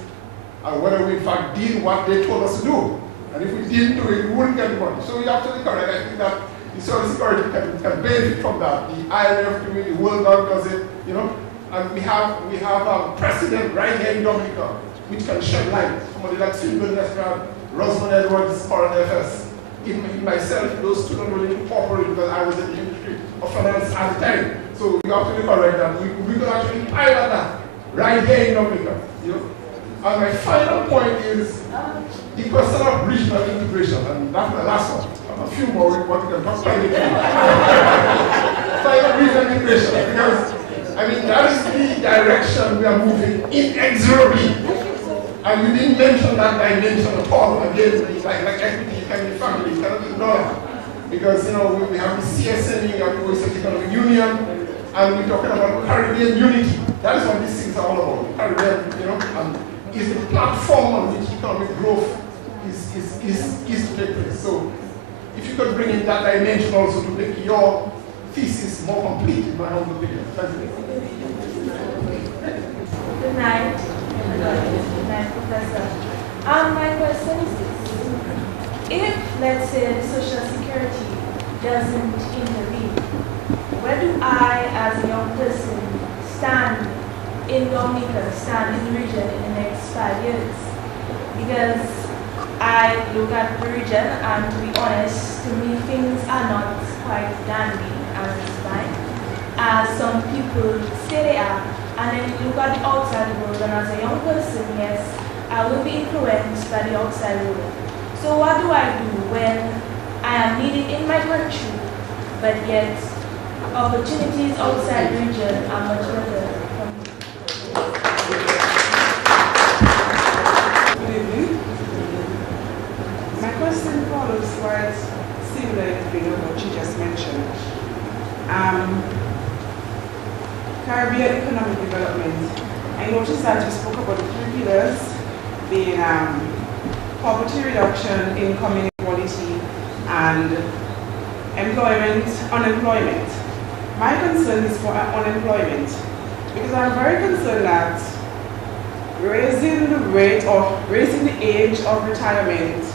and whether we in fact did what they told us to do. And if we didn't do it, we wouldn't get the money. So you're absolutely correct. I think that the social security can benefit from that. The IMF doing it, the World Bank does it, you know. And we have a precedent right here in Dominica which can shed light. Somebody like Swinburne Restaurant, Rosamond Edwards, Foreign FS. In myself, those two don't really incorporate because I was in the industry of finance at the time. So you're absolutely correct that we could actually pilot that right here in Dominica. You know? And my final point is the question of regional integration, and that's my last one. A few more what we can talk about. Final regional integration, because I mean that is the direction we are moving inexorably. And you didn't mention that dimension at all. Again, like equity, family, you cannot ignore that. Because, you know, we have the CSN, we have the OECD Economic Union, and we're talking about Caribbean unity. That is what these things are all about. Caribbean, you know, and is the platform on which economic growth is to take place. So, if you could bring in that dimension also to make your thesis more complete, in my humble opinion. Thank you. Good night. Good night, Professor. My question is this. If, let's say, the Social Security doesn't intervene, where do I, as a young person, stand in Dominica, stand in the region in the next 5 years? Because I look at the region, and to be honest, to me, things are not quite dandy as this time, as some people say they are. And then you look at the outside world, and as a young person, yes, I will be influenced by the outside world. So what do I do when I am needed in my country, but yet opportunities outside the region are much better for me? Good evening. My question follows quite similar to what you just mentioned. Caribbean economic development. I noticed that you spoke about the 3 pillars being poverty reduction, income inequality, and unemployment. My concern is for unemployment, because I'm very concerned that raising the rate or raising the age of retirement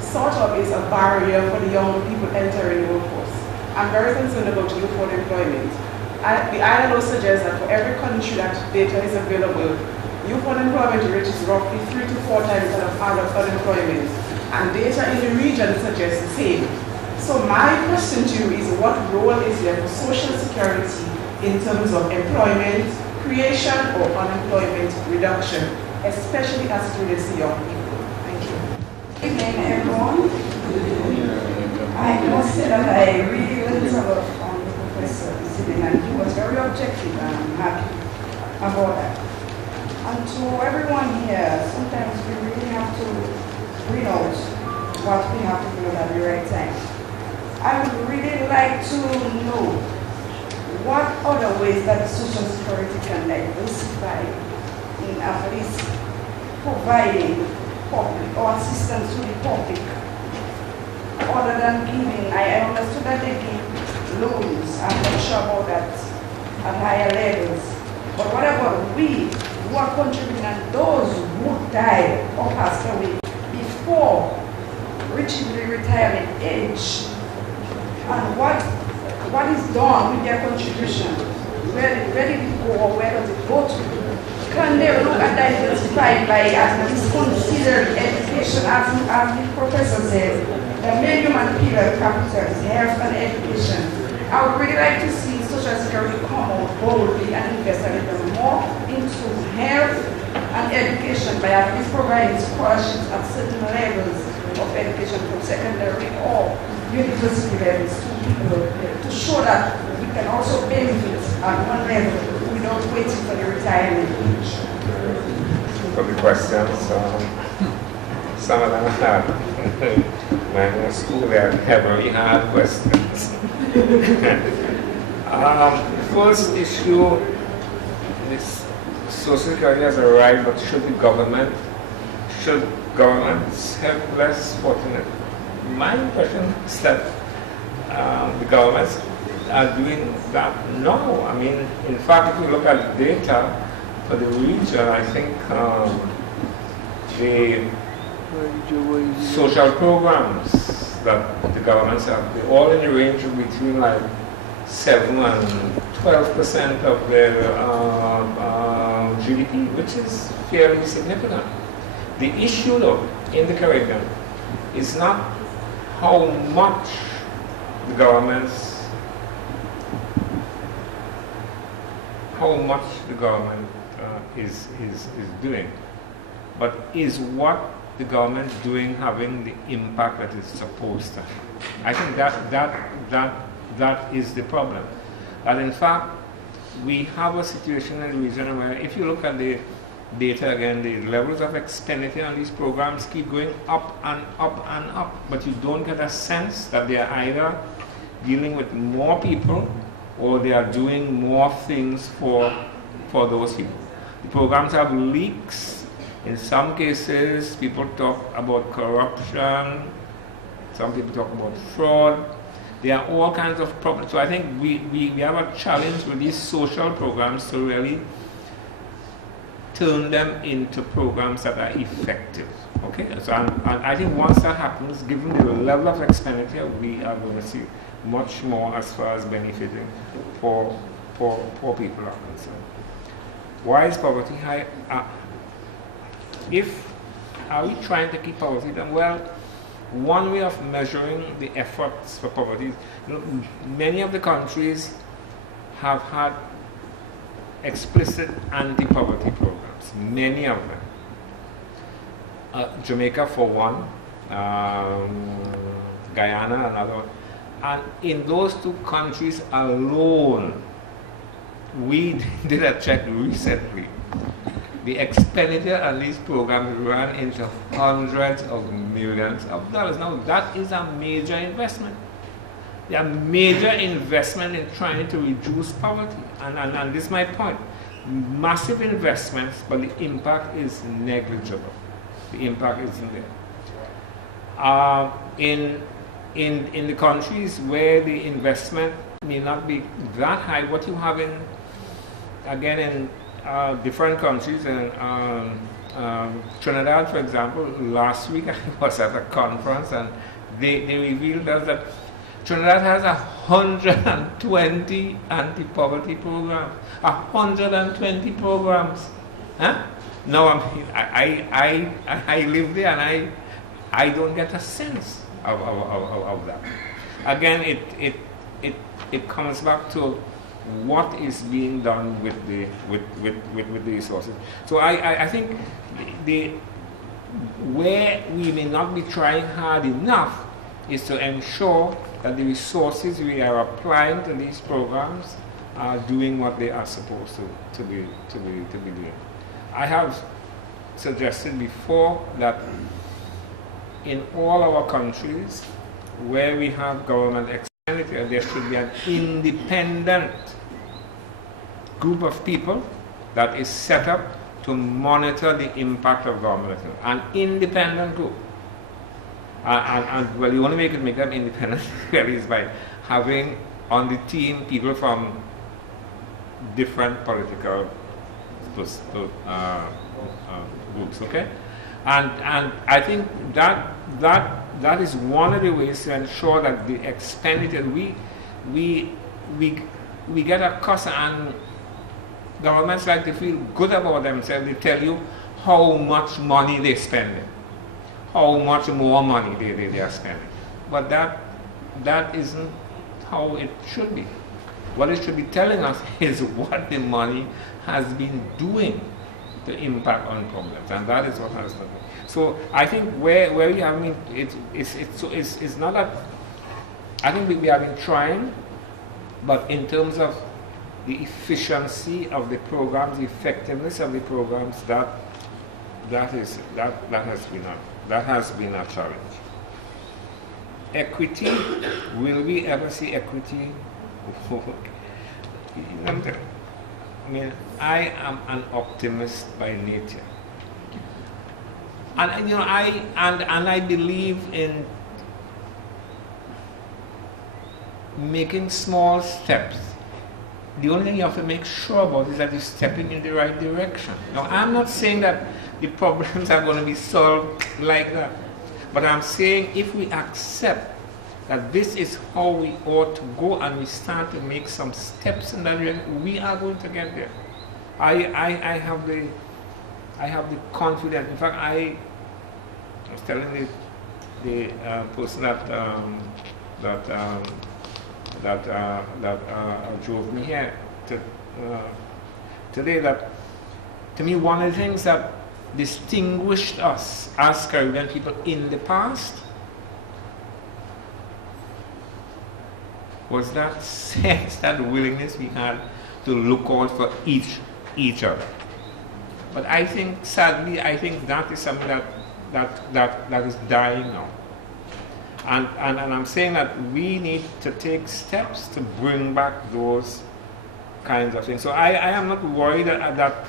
sort of is a barrier for the young people entering the workforce. I'm very concerned about youth unemployment. The ILO suggests that for every country that data is available, youth unemployment rate is roughly 3 to 4 times that of adult unemployment, and data in the region suggests the same. So my question to you is, what role is there for Social Security in terms of employment creation or unemployment reduction, especially as it relates to young people? Thank you. Good evening, everyone. I must say that I really learned a lot from the professor this evening, and he was very objective, and I'm happy about that. And to everyone here, sometimes we really have to bring out what we have to do at the right time. I would really like to know what other ways that Social Security can diversify in at least providing public or assistance to the public, other than giving. I understood that they give loans. I'm not sure about that at higher levels. But what about we who are contributing and those who died or passed away before reaching the retirement age? And what is done with their contribution? Where did it go or where does it go to? Can they look at diversifying by at least consider education, as the professor says, the main human pillar capital is health and education. I would really like to see Social Security come out boldly and invest a little more into health and education by at least providing scholarships at certain levels of education from secondary or university levels to people to show that we can also benefit at one level without waiting for the retirement age. For the questions, some of them had, when in school they had heavily hard questions. The first issue is Social Security has a right, but should governments help less fortunate? My impression is that the governments are doing that. No, I mean, in fact, if you look at the data for the region, I think the social programs that the governments have, they're all in the range of between like 7 and 12% of their GDP, which is fairly significant. The issue, though, in the Caribbean is not how much the government is doing, but is what the government is doing having the impact that it's supposed to have. I think that is the problem. That in fact, we have a situation in the region where if you look at the data again, the levels of expenditure on these programs keep going up and up and up, but you don't get a sense that they are either dealing with more people or they are doing more things for those people. The programs have leaks. In some cases, people talk about corruption. Some people talk about fraud. There are all kinds of problems. So I think we have a challenge with these social programs to really turn them into programs that are effective. Okay, so and I think once that happens, given the level of expenditure, we are going to see much more as far as benefiting poor people are concerned. Why is poverty high? Are we trying to keep poverty down? Well, one way of measuring the efforts for poverty, many of the countries have had explicit anti-poverty programs, many of them. Jamaica for one, Guyana another one. And in those two countries alone, we did a check recently. The expenditure on these programs ran into hundreds of millions of dollars. Now that is a major investment. They are major investment in trying to reduce poverty. And this is my point. Massive investments, but the impact is negligible. The impact isn't there. In the countries where the investment may not be that high, what you have in different countries, and Trinidad, for example, last week I was at a conference and they revealed us that Trinidad has 120 anti-poverty programs. 120 programs. Huh? Now I live there and I don't get a sense of that. Again, it comes back to what is being done with the resources. So I think where we may not be trying hard enough is to ensure that the resources we are applying to these programs are doing what they are supposed to be doing. I have suggested before that in all our countries where we have government expenditure, there should be an independent group of people that is set up to monitor the impact of government. An independent group. And well, you want to make them independent really is by having on the team people from different political groups, okay? And I think that is one of the ways to ensure that the expenditure, we get a cost, and governments like to feel good about themselves. They tell you how much money they're spending, how much more money they are spending. But that isn't how it should be. What it should be telling us is what the money has been doing to impact on problems, and that is what has done. So I think where we have been, it's not that. I think we have been trying, but in terms of the efficiency of the programs, the effectiveness of the programs, that has been a challenge. Equity, will we ever see equity? I mean, I am an optimist by nature, and you know, I believe in making small steps. The only thing you have to make sure about is that you're stepping in the right direction. Now, I'm not saying that the problems are going to be solved like that, but I'm saying if we accept that this is how we ought to go and we start to make some steps in that direction, we are going to get there. I have the confidence. In fact, I was telling the person that drove me here today, that to me one of the things that distinguished us as Caribbean people in the past was that sense, that willingness we had to look out for each other. But I think, sadly, that is something that is dying now. And I'm saying that we need to take steps to bring back those kinds of things. So I am not worried that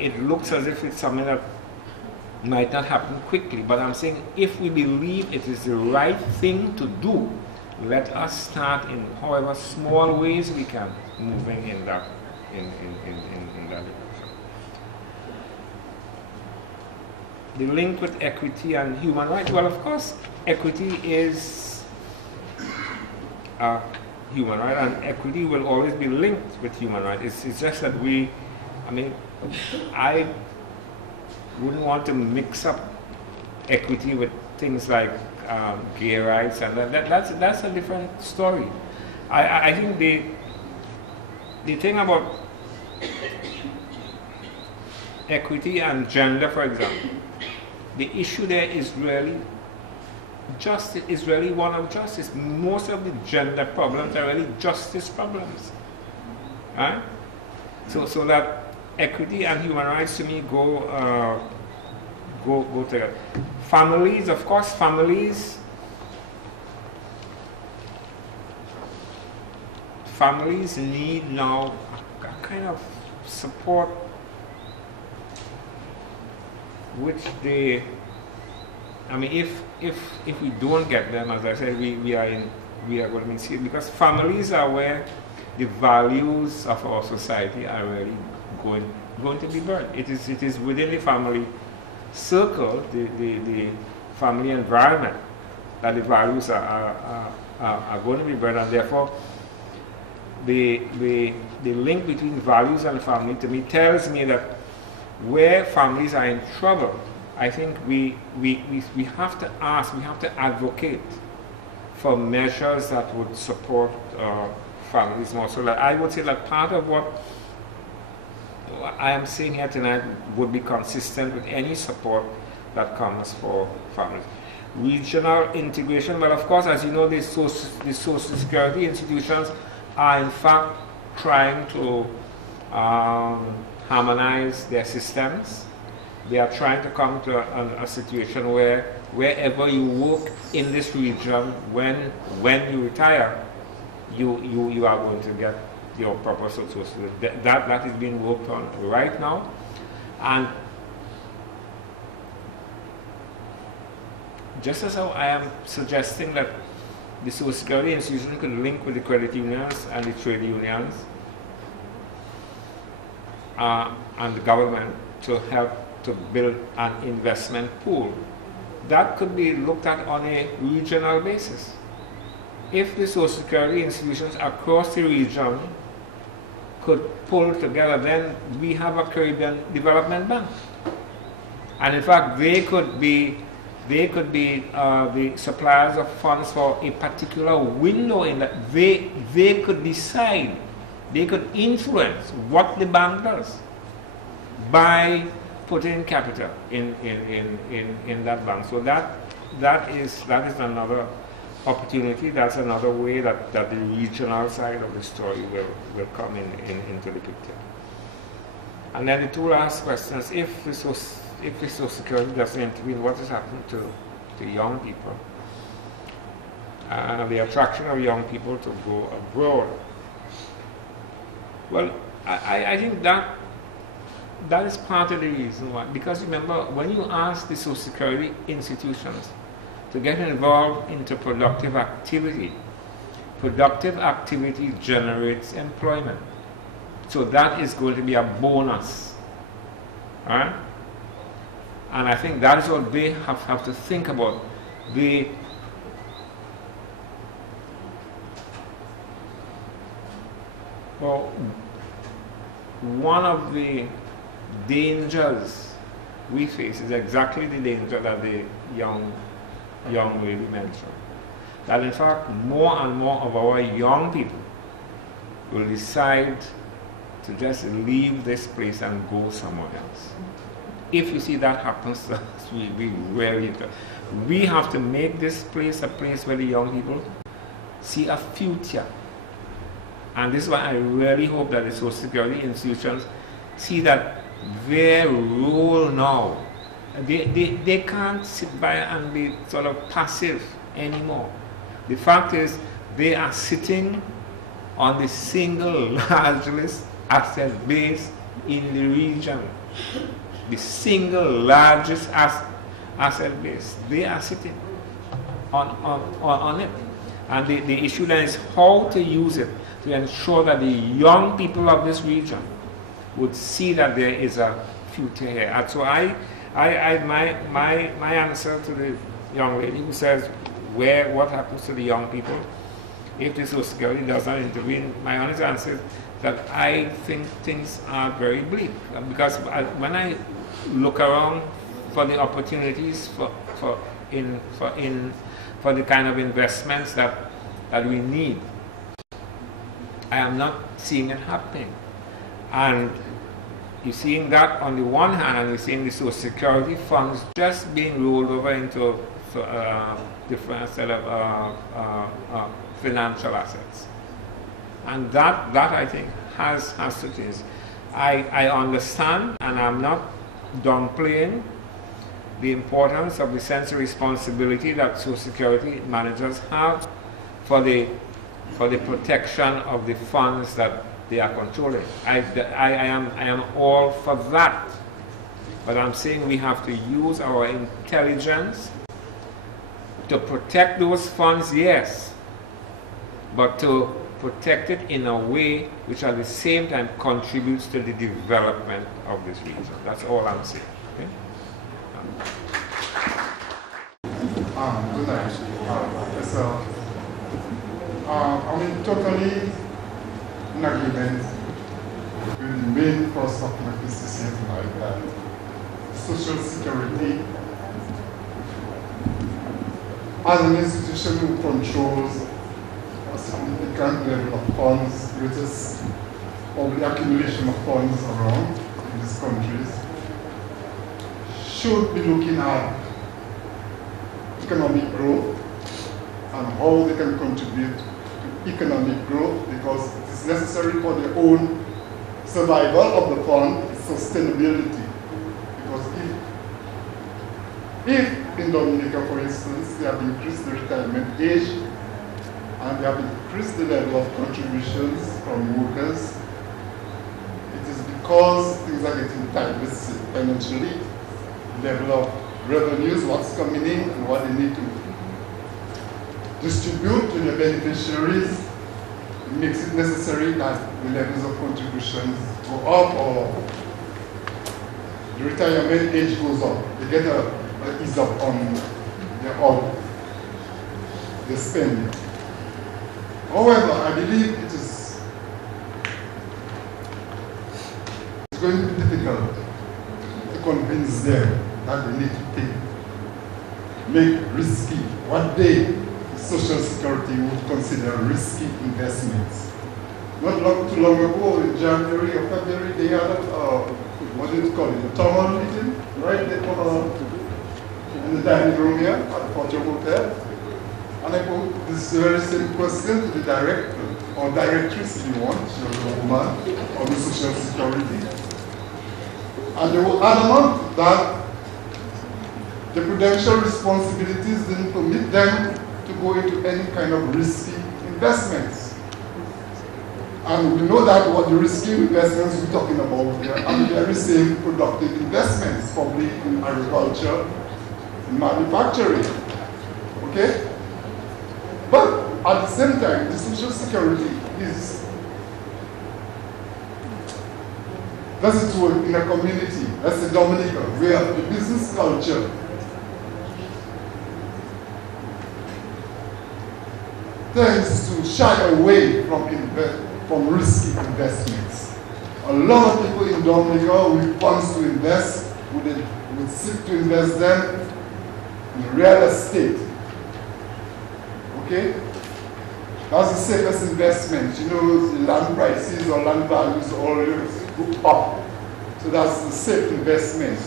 it looks as if it's something that might not happen quickly. But I'm saying if we believe it is the right thing to do, let us start in however small ways we can moving in that direction. The link with equity and human rights. Well, of course, equity is a human right, and equity will always be linked with human rights. It's just that I wouldn't want to mix up equity with things like gay rights, and that's a different story. I think the thing about equity and gender, for example, the issue there is really justice, is really one of justice. Most of the gender problems are really justice problems. Right? So that equity and human rights to me go together. Families, of course, families need now a kind of support which they, if we don't get them, as I said, we are going to be serious, because families are where the values of our society are really going to be burned. It is within the family circle, the family environment, that the values are going to be burned, and therefore the link between values and family to me tells me that where families are in trouble, I think we have to ask, we have to advocate for measures that would support families more. So that I would say that part of what I am saying here tonight would be consistent with any support that comes for families. Regional integration, well, of course, as you know, the social security institutions are in fact trying to harmonize their systems. they are trying to come to a situation where wherever you work in this region, when you retire, you are going to get your proper social security. That is being worked on right now. And just as how I am suggesting that the social security institution could link with the credit unions and the trade unions and the government to help to build an investment pool, that could be looked at on a regional basis. If the social security institutions across the region could pull together, then we have a Caribbean Development Bank. And in fact, they could be the suppliers of funds for a particular window in that they could decide, they could influence what the bank does by putting capital in that bank. So that is another opportunity. That's another way that the regional side of the story will come into the picture. And then the two last questions: if the social security doesn't intervene, what has happened to young people? The attraction of young people to go abroad. Well, I think that is part of the reason why. Because remember, when you ask the social security institutions to get involved into productive activity generates employment. So that is going to be a bonus. Right? And I think that is what they have to think about. One of the dangers we face is exactly the danger that the young lady mentioned. That in fact, more and more of our young people will decide to just leave this place and go somewhere else. If you see that happens to us, we have to make this place a place where the young people see a future. And this is why I really hope that the social security institutions see that their role now, they can't sit by and be sort of passive anymore. The fact is, they are sitting on the single largest asset base in the region. The single largest asset base. They are sitting on it. And the issue then is how to use it to ensure that the young people of this region would see that there is a future here. And so my answer to the young lady who says, what happens to the young people if the social security does not intervene, my honest answer is that I think things are very bleak. Because when I look around for the opportunities for the kind of investments that we need, I am not seeing it happening. And you're seeing that on the one hand, and you're seeing the social security funds just being rolled over into different set of financial assets. And that I think has to change. I understand, and I'm not downplaying the importance of the sense of responsibility that social security managers have for the protection of the funds that they are controlling. I am all for that. But I'm saying we have to use our intelligence to protect those funds, yes, but to protect it in a way which at the same time contributes to the development of this region. That's all I'm saying. Okay? Good night. Professor. I'm totally in agreement with the main thrust of my thesis here tonight, that social security as an institution who controls a significant level of funds, greatest of the accumulation of funds around in these countries, should be looking at economic growth and how they can contribute to economic growth, because it is necessary for their own survival of the fund, sustainability. Because if If in Dominica, for instance, they have increased the retirement age and they have increased the level of contributions from workers, it is because things are getting tight financially, level of revenues, what's coming in and what they need to distribute to the beneficiaries. It makes it necessary that the levels of contributions go up or the retirement age goes up. They get a ease up on the spending. However, I believe it's going to be difficult to convince them that they need to make risky, what they, Social Security, would consider risky investments. Not too long ago, in January or February, they had what do you call it, a town hall meeting, right? They put in the dining room here at the Fortune Hotel. And I put this very same question to the director, or directress if you want, your woman, of the Social Security. And they were adamant that the prudential responsibilities didn't permit them to go into any kind of risky investments. And we know that what the risky investments we're talking about here are the very same productive investments, probably in agriculture, in manufacturing. Okay? But at the same time, the Social Security does its work in a community, that's the Dominica, where the business culture tends to shy away from risky investments. A lot of people in Dominica with funds to invest would seek to invest them in real estate. Okay? That's the safest investment. You know, the land prices or land values always go up. So that's the safe investment.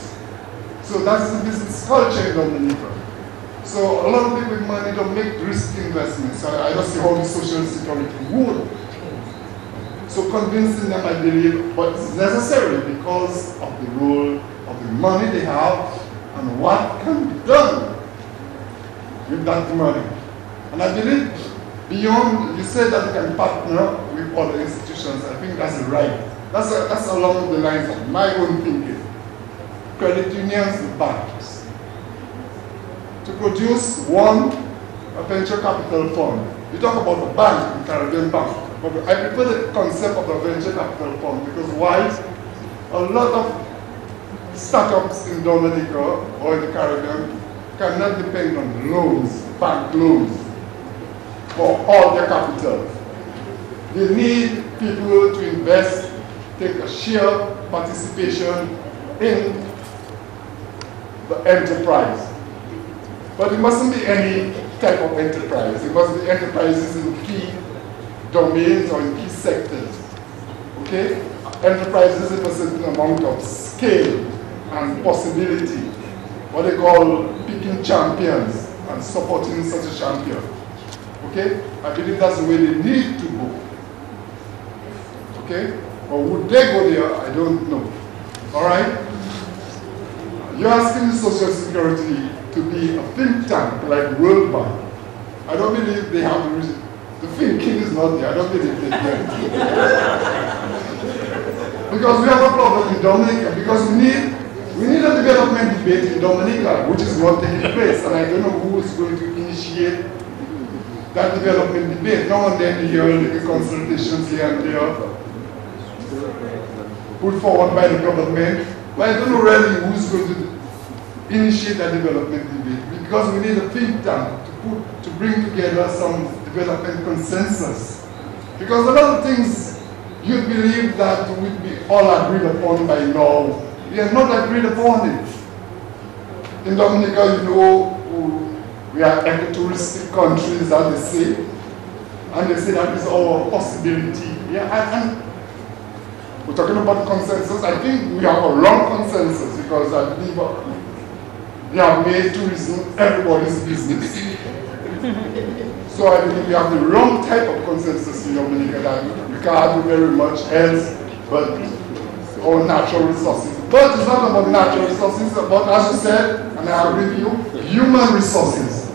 So that's the business culture in Dominica. So a lot of people with money don't make risky investments. I don't see how the Social Security would. So convincing them, I believe, but it's necessary because of the role of the money they have and what can be done with that money. And I believe beyond, you said that they can partner with other institutions. I think that's right. That's along the lines of my own thinking. Credit unions and banks. To produce one, a venture capital fund. You talk about the bank, the Caribbean Bank, but I prefer the concept of the venture capital fund because why? A lot of startups in Dominica or in the Caribbean cannot depend on loans, bank loans, for all their capital. They need people to invest, take a share participation in the enterprise. But it mustn't be any type of enterprise. It must be enterprises in key domains or in key sectors. Okay? Enterprises with a certain amount of scale and possibility. What they call picking champions and supporting such a champion. Okay? I believe that's the way they need to go. Okay? Or would they go there? I don't know. Alright? You're asking the Social Security to be a think tank like World Bank. I don't believe they have the reason. The thinking is not there. I don't believe they can. Because we have a problem in Dominica. Because we need a development debate in Dominica, which is not taking place. And I don't know who is going to initiate that development debate. Now and then you hear little consultations here and there put forward by the government. But I don't know really who's going to initiate that development debate. Because we need a think tank to bring together some development consensus. Because a lot of things you believe that would be all agreed upon by now, we are not agreed upon it. In Dominica, you know, we are ecotouristic countries, as they say, and they say that is our possibility. Yeah, and we're talking about consensus. I think we have a wrong consensus because I believe they have made tourism everybody's business. So I believe we have the wrong type of consensus in Dominica that we can't do very much else but our natural resources But it's not about natural resources, it's about, as you said, and I agree with you, human resources.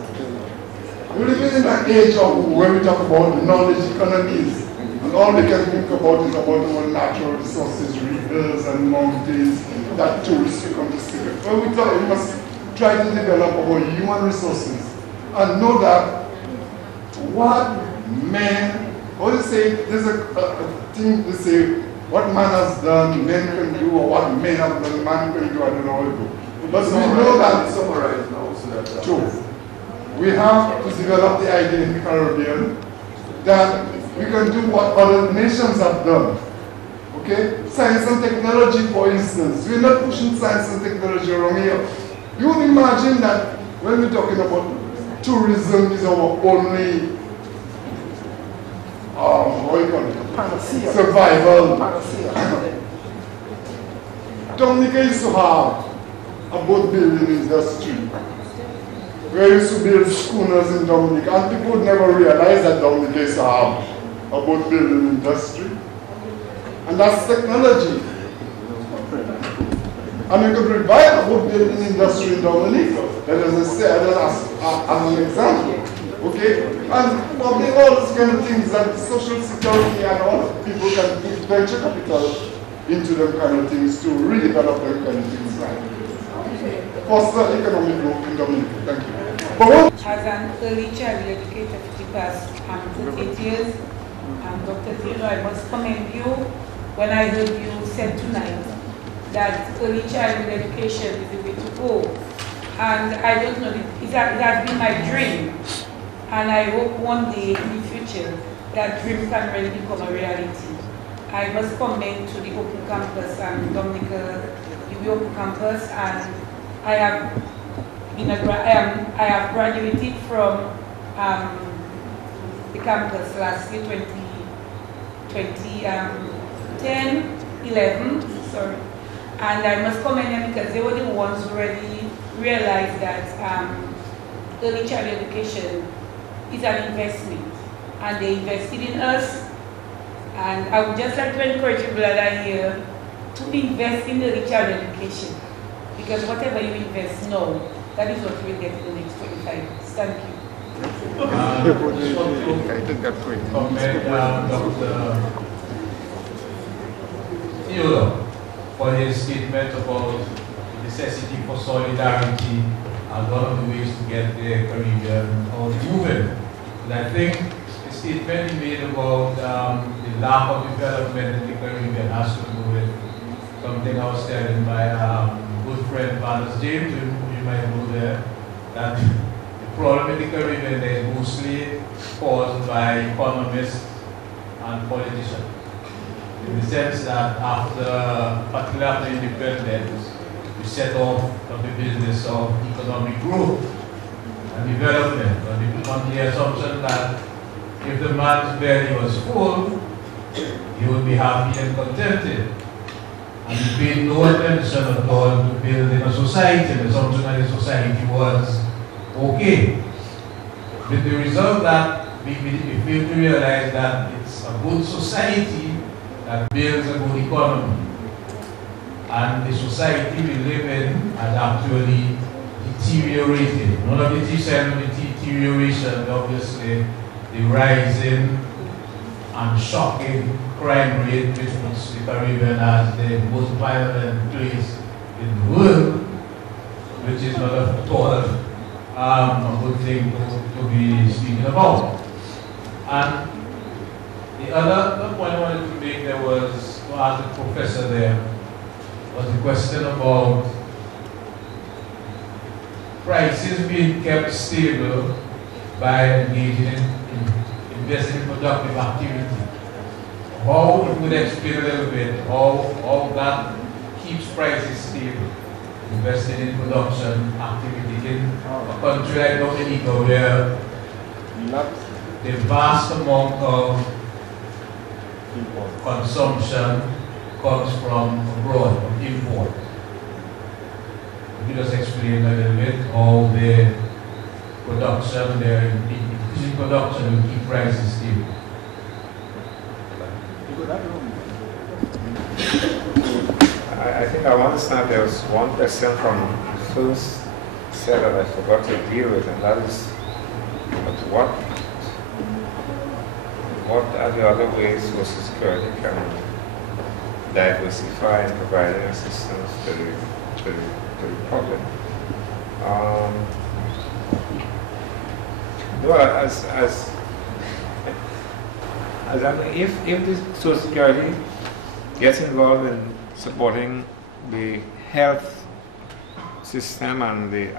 We're living in an age of when we talk about knowledge economies, and all we can think about is about our natural resources, rivers and mountains that tourists come to see. When we talk, we must try to develop our human resources and know that what men, what they say, there's a thing they say, what man has done, men can do, or what men have done, man can do, I don't know how to do. But we know that, summarize now so that true. We have to develop the idea in the Caribbean that we can do what other nations have done. Okay? Science and technology, for instance. We're not pushing science and technology around here. You would imagine that when we're talking about tourism is our only what do you call it? Survival. Dominica used to have a boat building industry. We used to build schooners in Dominica, and people would never realize that Dominica used to have a boat building industry. And that's technology. And we could revive a boat building industry in Dominica. Let us say, as an example. Okay? And probably all those kind of things that social security and all people can put venture capital into them kind of things to redevelop them kind of things. Foster economic growth in Dominica. Thank you. As an early child educator for the past 38 years, Dr. Theodore, I must commend you when I heard you said tonight that early childhood education is the way to go. And I don't know, it has been my dream. And I hope one day in the future that dream can really become a reality. I must commend to the Open Campus and Dominica, the Open Campus, and I have graduated from the campus last year, 11, sorry. And I must commend them because they were the ones who really realized that early child education is an investment, and they invested in us. And I would just like to encourage people that are here to invest in early child education, because whatever you invest now, that is what you will get in the next 25 years. Thank you. I think that's great. Comment Dr. Theodore for his statement about the necessity for solidarity and one of the ways to get the Caribbean moving. And I think the statement he made about the lack of development in the Caribbean has to do with something I was telling my good friend Valis James, you might know there, that the problem in the Caribbean is mostly caused by economists and politicians. In the sense that particularly after independence, we set off on the business of economic growth and development on the assumption that if the man's belly was full, he would be happy and contented. And he paid no attention at all to building a society, the assumption that the society was okay. With the result that we fail to realize that it's a good society that builds a good economy. And the society we live in has actually deteriorated. One of the deterioration, obviously, the rising and shocking crime rate, which puts the Caribbean as the most violent place in the world, which is not at all a good thing to be speaking about. And the other point I wanted to make there was, to ask the professor there, was the question about prices being kept stable by engaging in investing in productive activity. How you could explain a little bit how that keeps prices stable, investing in production activity in a country like Dominica where the vast amount of consumption comes from abroad, from import. Could you just explain a little bit how the production, the increasing production will keep prices stable? I I think I want to start. There was one question from the first set that I forgot to deal with, and that is, what are the other ways Social Security can diversify in providing assistance to the public? If the Social Security gets involved in supporting the health system and the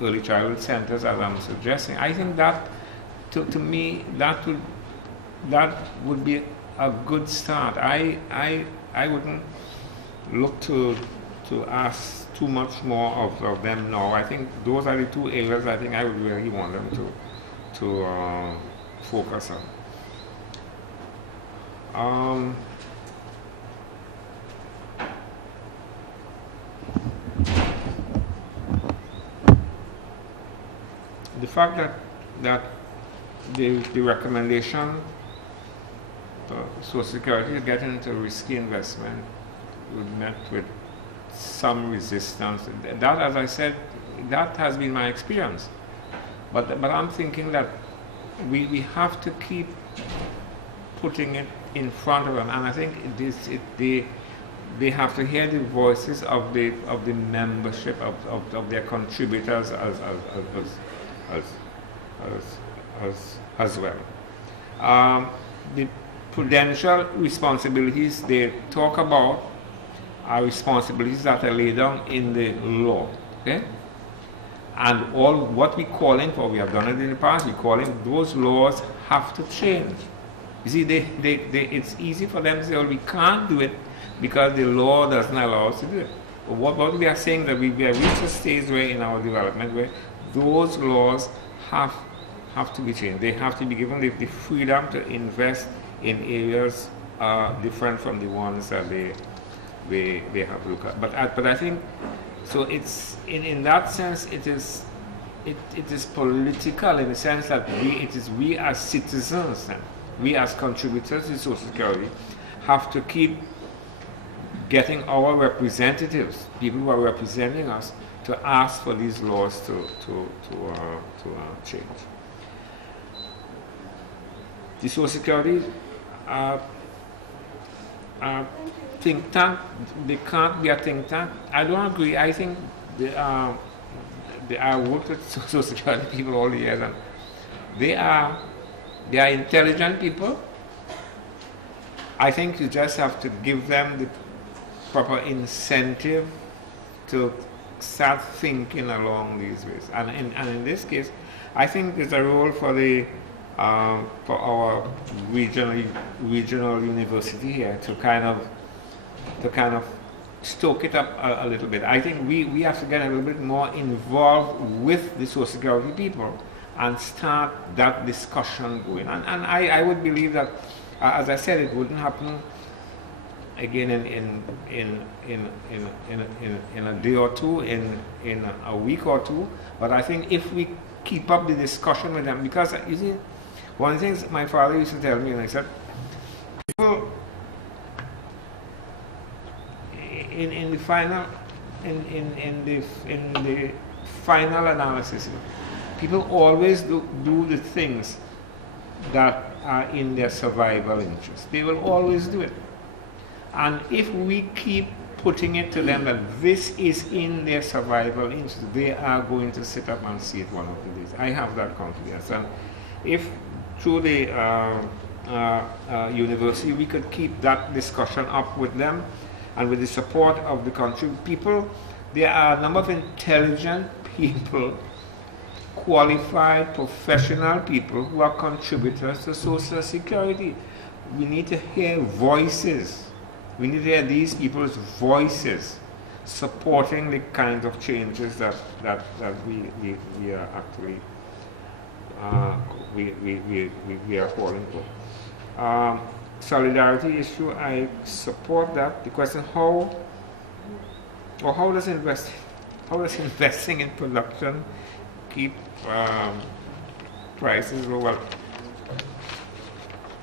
early childhood centers, as I'm suggesting, I think that, to me, that would be a good start. I wouldn't look to ask too much more of them now. I think those are the two areas I think I would really want them to focus on. The fact that the recommendation for Social Security to get into risky investment was met with some resistance. That, as I said, that has been my experience. But I'm thinking that we have to keep putting it in front of them, and I think they have to hear the voices of the membership of their contributors as well. The prudential responsibilities they talk about are responsibilities that are laid down in the law, okay? And all what we're calling for, we have done it in the past, we're calling those laws have to change. You see, it's easy for them to say, well, we can't do it because the law doesn't allow us to do it. But what we are saying that we have reached a stage where in our development where those laws have to be changed. They have to be given the freedom to invest in areas different from the ones that they have to look at. But I think, so it's in that sense it is political in the sense that we as citizens and we as contributors to Social Security have to keep getting our representatives, people who are representing us, to ask for these laws to change. The Social Security think tank, they can't be a think tank. I don't agree. I think I worked with Social Security people all the years, and they are intelligent people. I think you just have to give them the proper incentive to start thinking along these ways. And in this case, I think there's a role for our regional university here to kind of stoke it up a little bit. I think we have to get a little bit more involved with the Social Security people and start that discussion going. And I would believe that, as I said, it wouldn't happen again in a day or two, in a week or two. But I think if we keep up the discussion with them, because you see, one of the things my father used to tell me, and I said, people in the final analysis, people always do the things that are in their survival interest. They will always do it. And if we keep putting it to them that this is in their survival interest, they are going to sit up and see it one of the days. I have that confidence. And if through the university we could keep that discussion up with them, and with the support of the country people, there are a number of intelligent people, qualified, professional people who are contributors to Social Security. We need to hear voices. We need to hear these people's voices supporting the kinds of changes that we are actually we are calling for. Solidarity issue, I support that. The question, how does investing in production keep prices low? Well,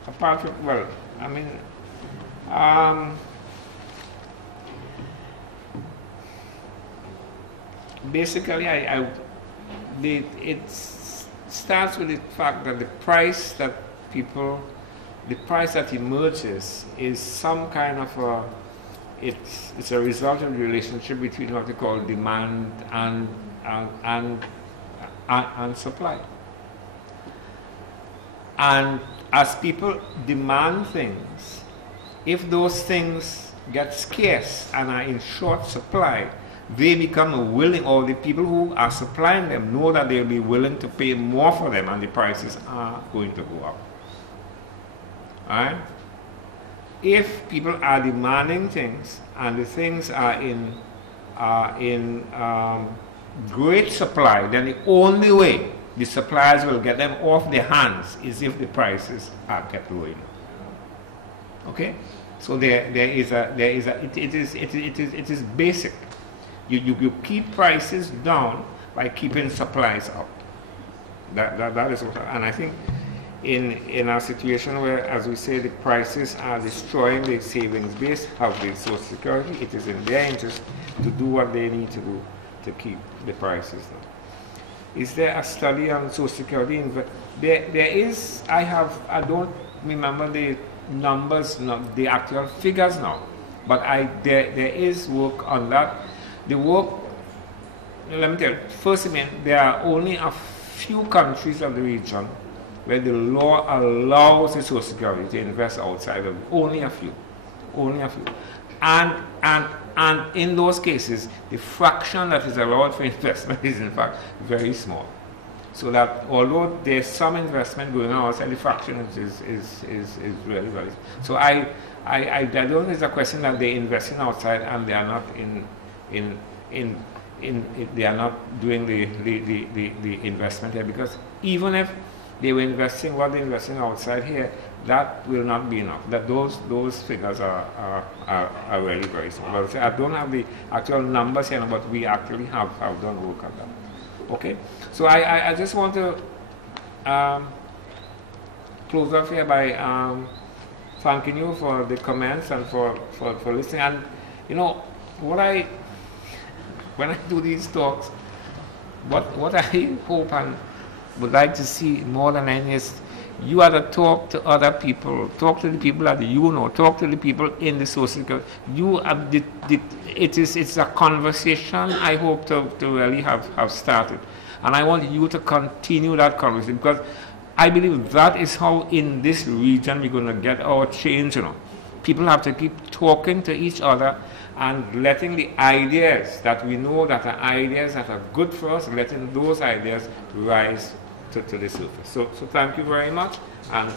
apart from, well, I mean, basically, it starts with the fact that the price that emerges is some kind of it's a result of the relationship between what we call demand and supply. And as people demand things, if those things get scarce and are in short supply, they become willing, or the people who are supplying them know that they'll be willing to pay more for them, and the prices are going to go up. Alright? If people are demanding things and the things are in great supply, then the only way the suppliers will get them off their hands is if the prices are kept low enough. Okay? So it is basic. You keep prices down by keeping supplies up. That is what, and I think in our situation where, as we say, the prices are destroying the savings base of the Social Security, it is in their interest to do what they need to do to keep the prices down. Is there a study on Social Security? There is. I don't remember the numbers, not the actual figures now, but there is work on that. The work, let me tell you, first, there are only a few countries of the region where the law allows the Social Security to invest outside of it. Only a few. And in those cases, the fraction that is allowed for investment is in fact very small. So that although there's some investment going on outside, the fraction is really very small. So I don't think it's a question that they're investing outside and they are not they are not doing the investment here, because even if they were investing what they're investing outside here, that will not be enough. That those figures are really very small. I don't have the actual numbers here, but we actually have done work on that. Okay, so I just want to close off here by thanking you for the comments and for listening. And you know when I do these talks, what I hope and would like to see more than anything is you are to talk to other people, talk to the people that you know, talk to the people in the social security. It's a conversation I hope to really have started. And I want you to continue that conversation, because I believe that is how in this region we're going to get our change. You know, people have to keep talking to each other and letting the ideas that we know that are ideas that are good for us, letting those ideas rise to the surface. So thank you very much. And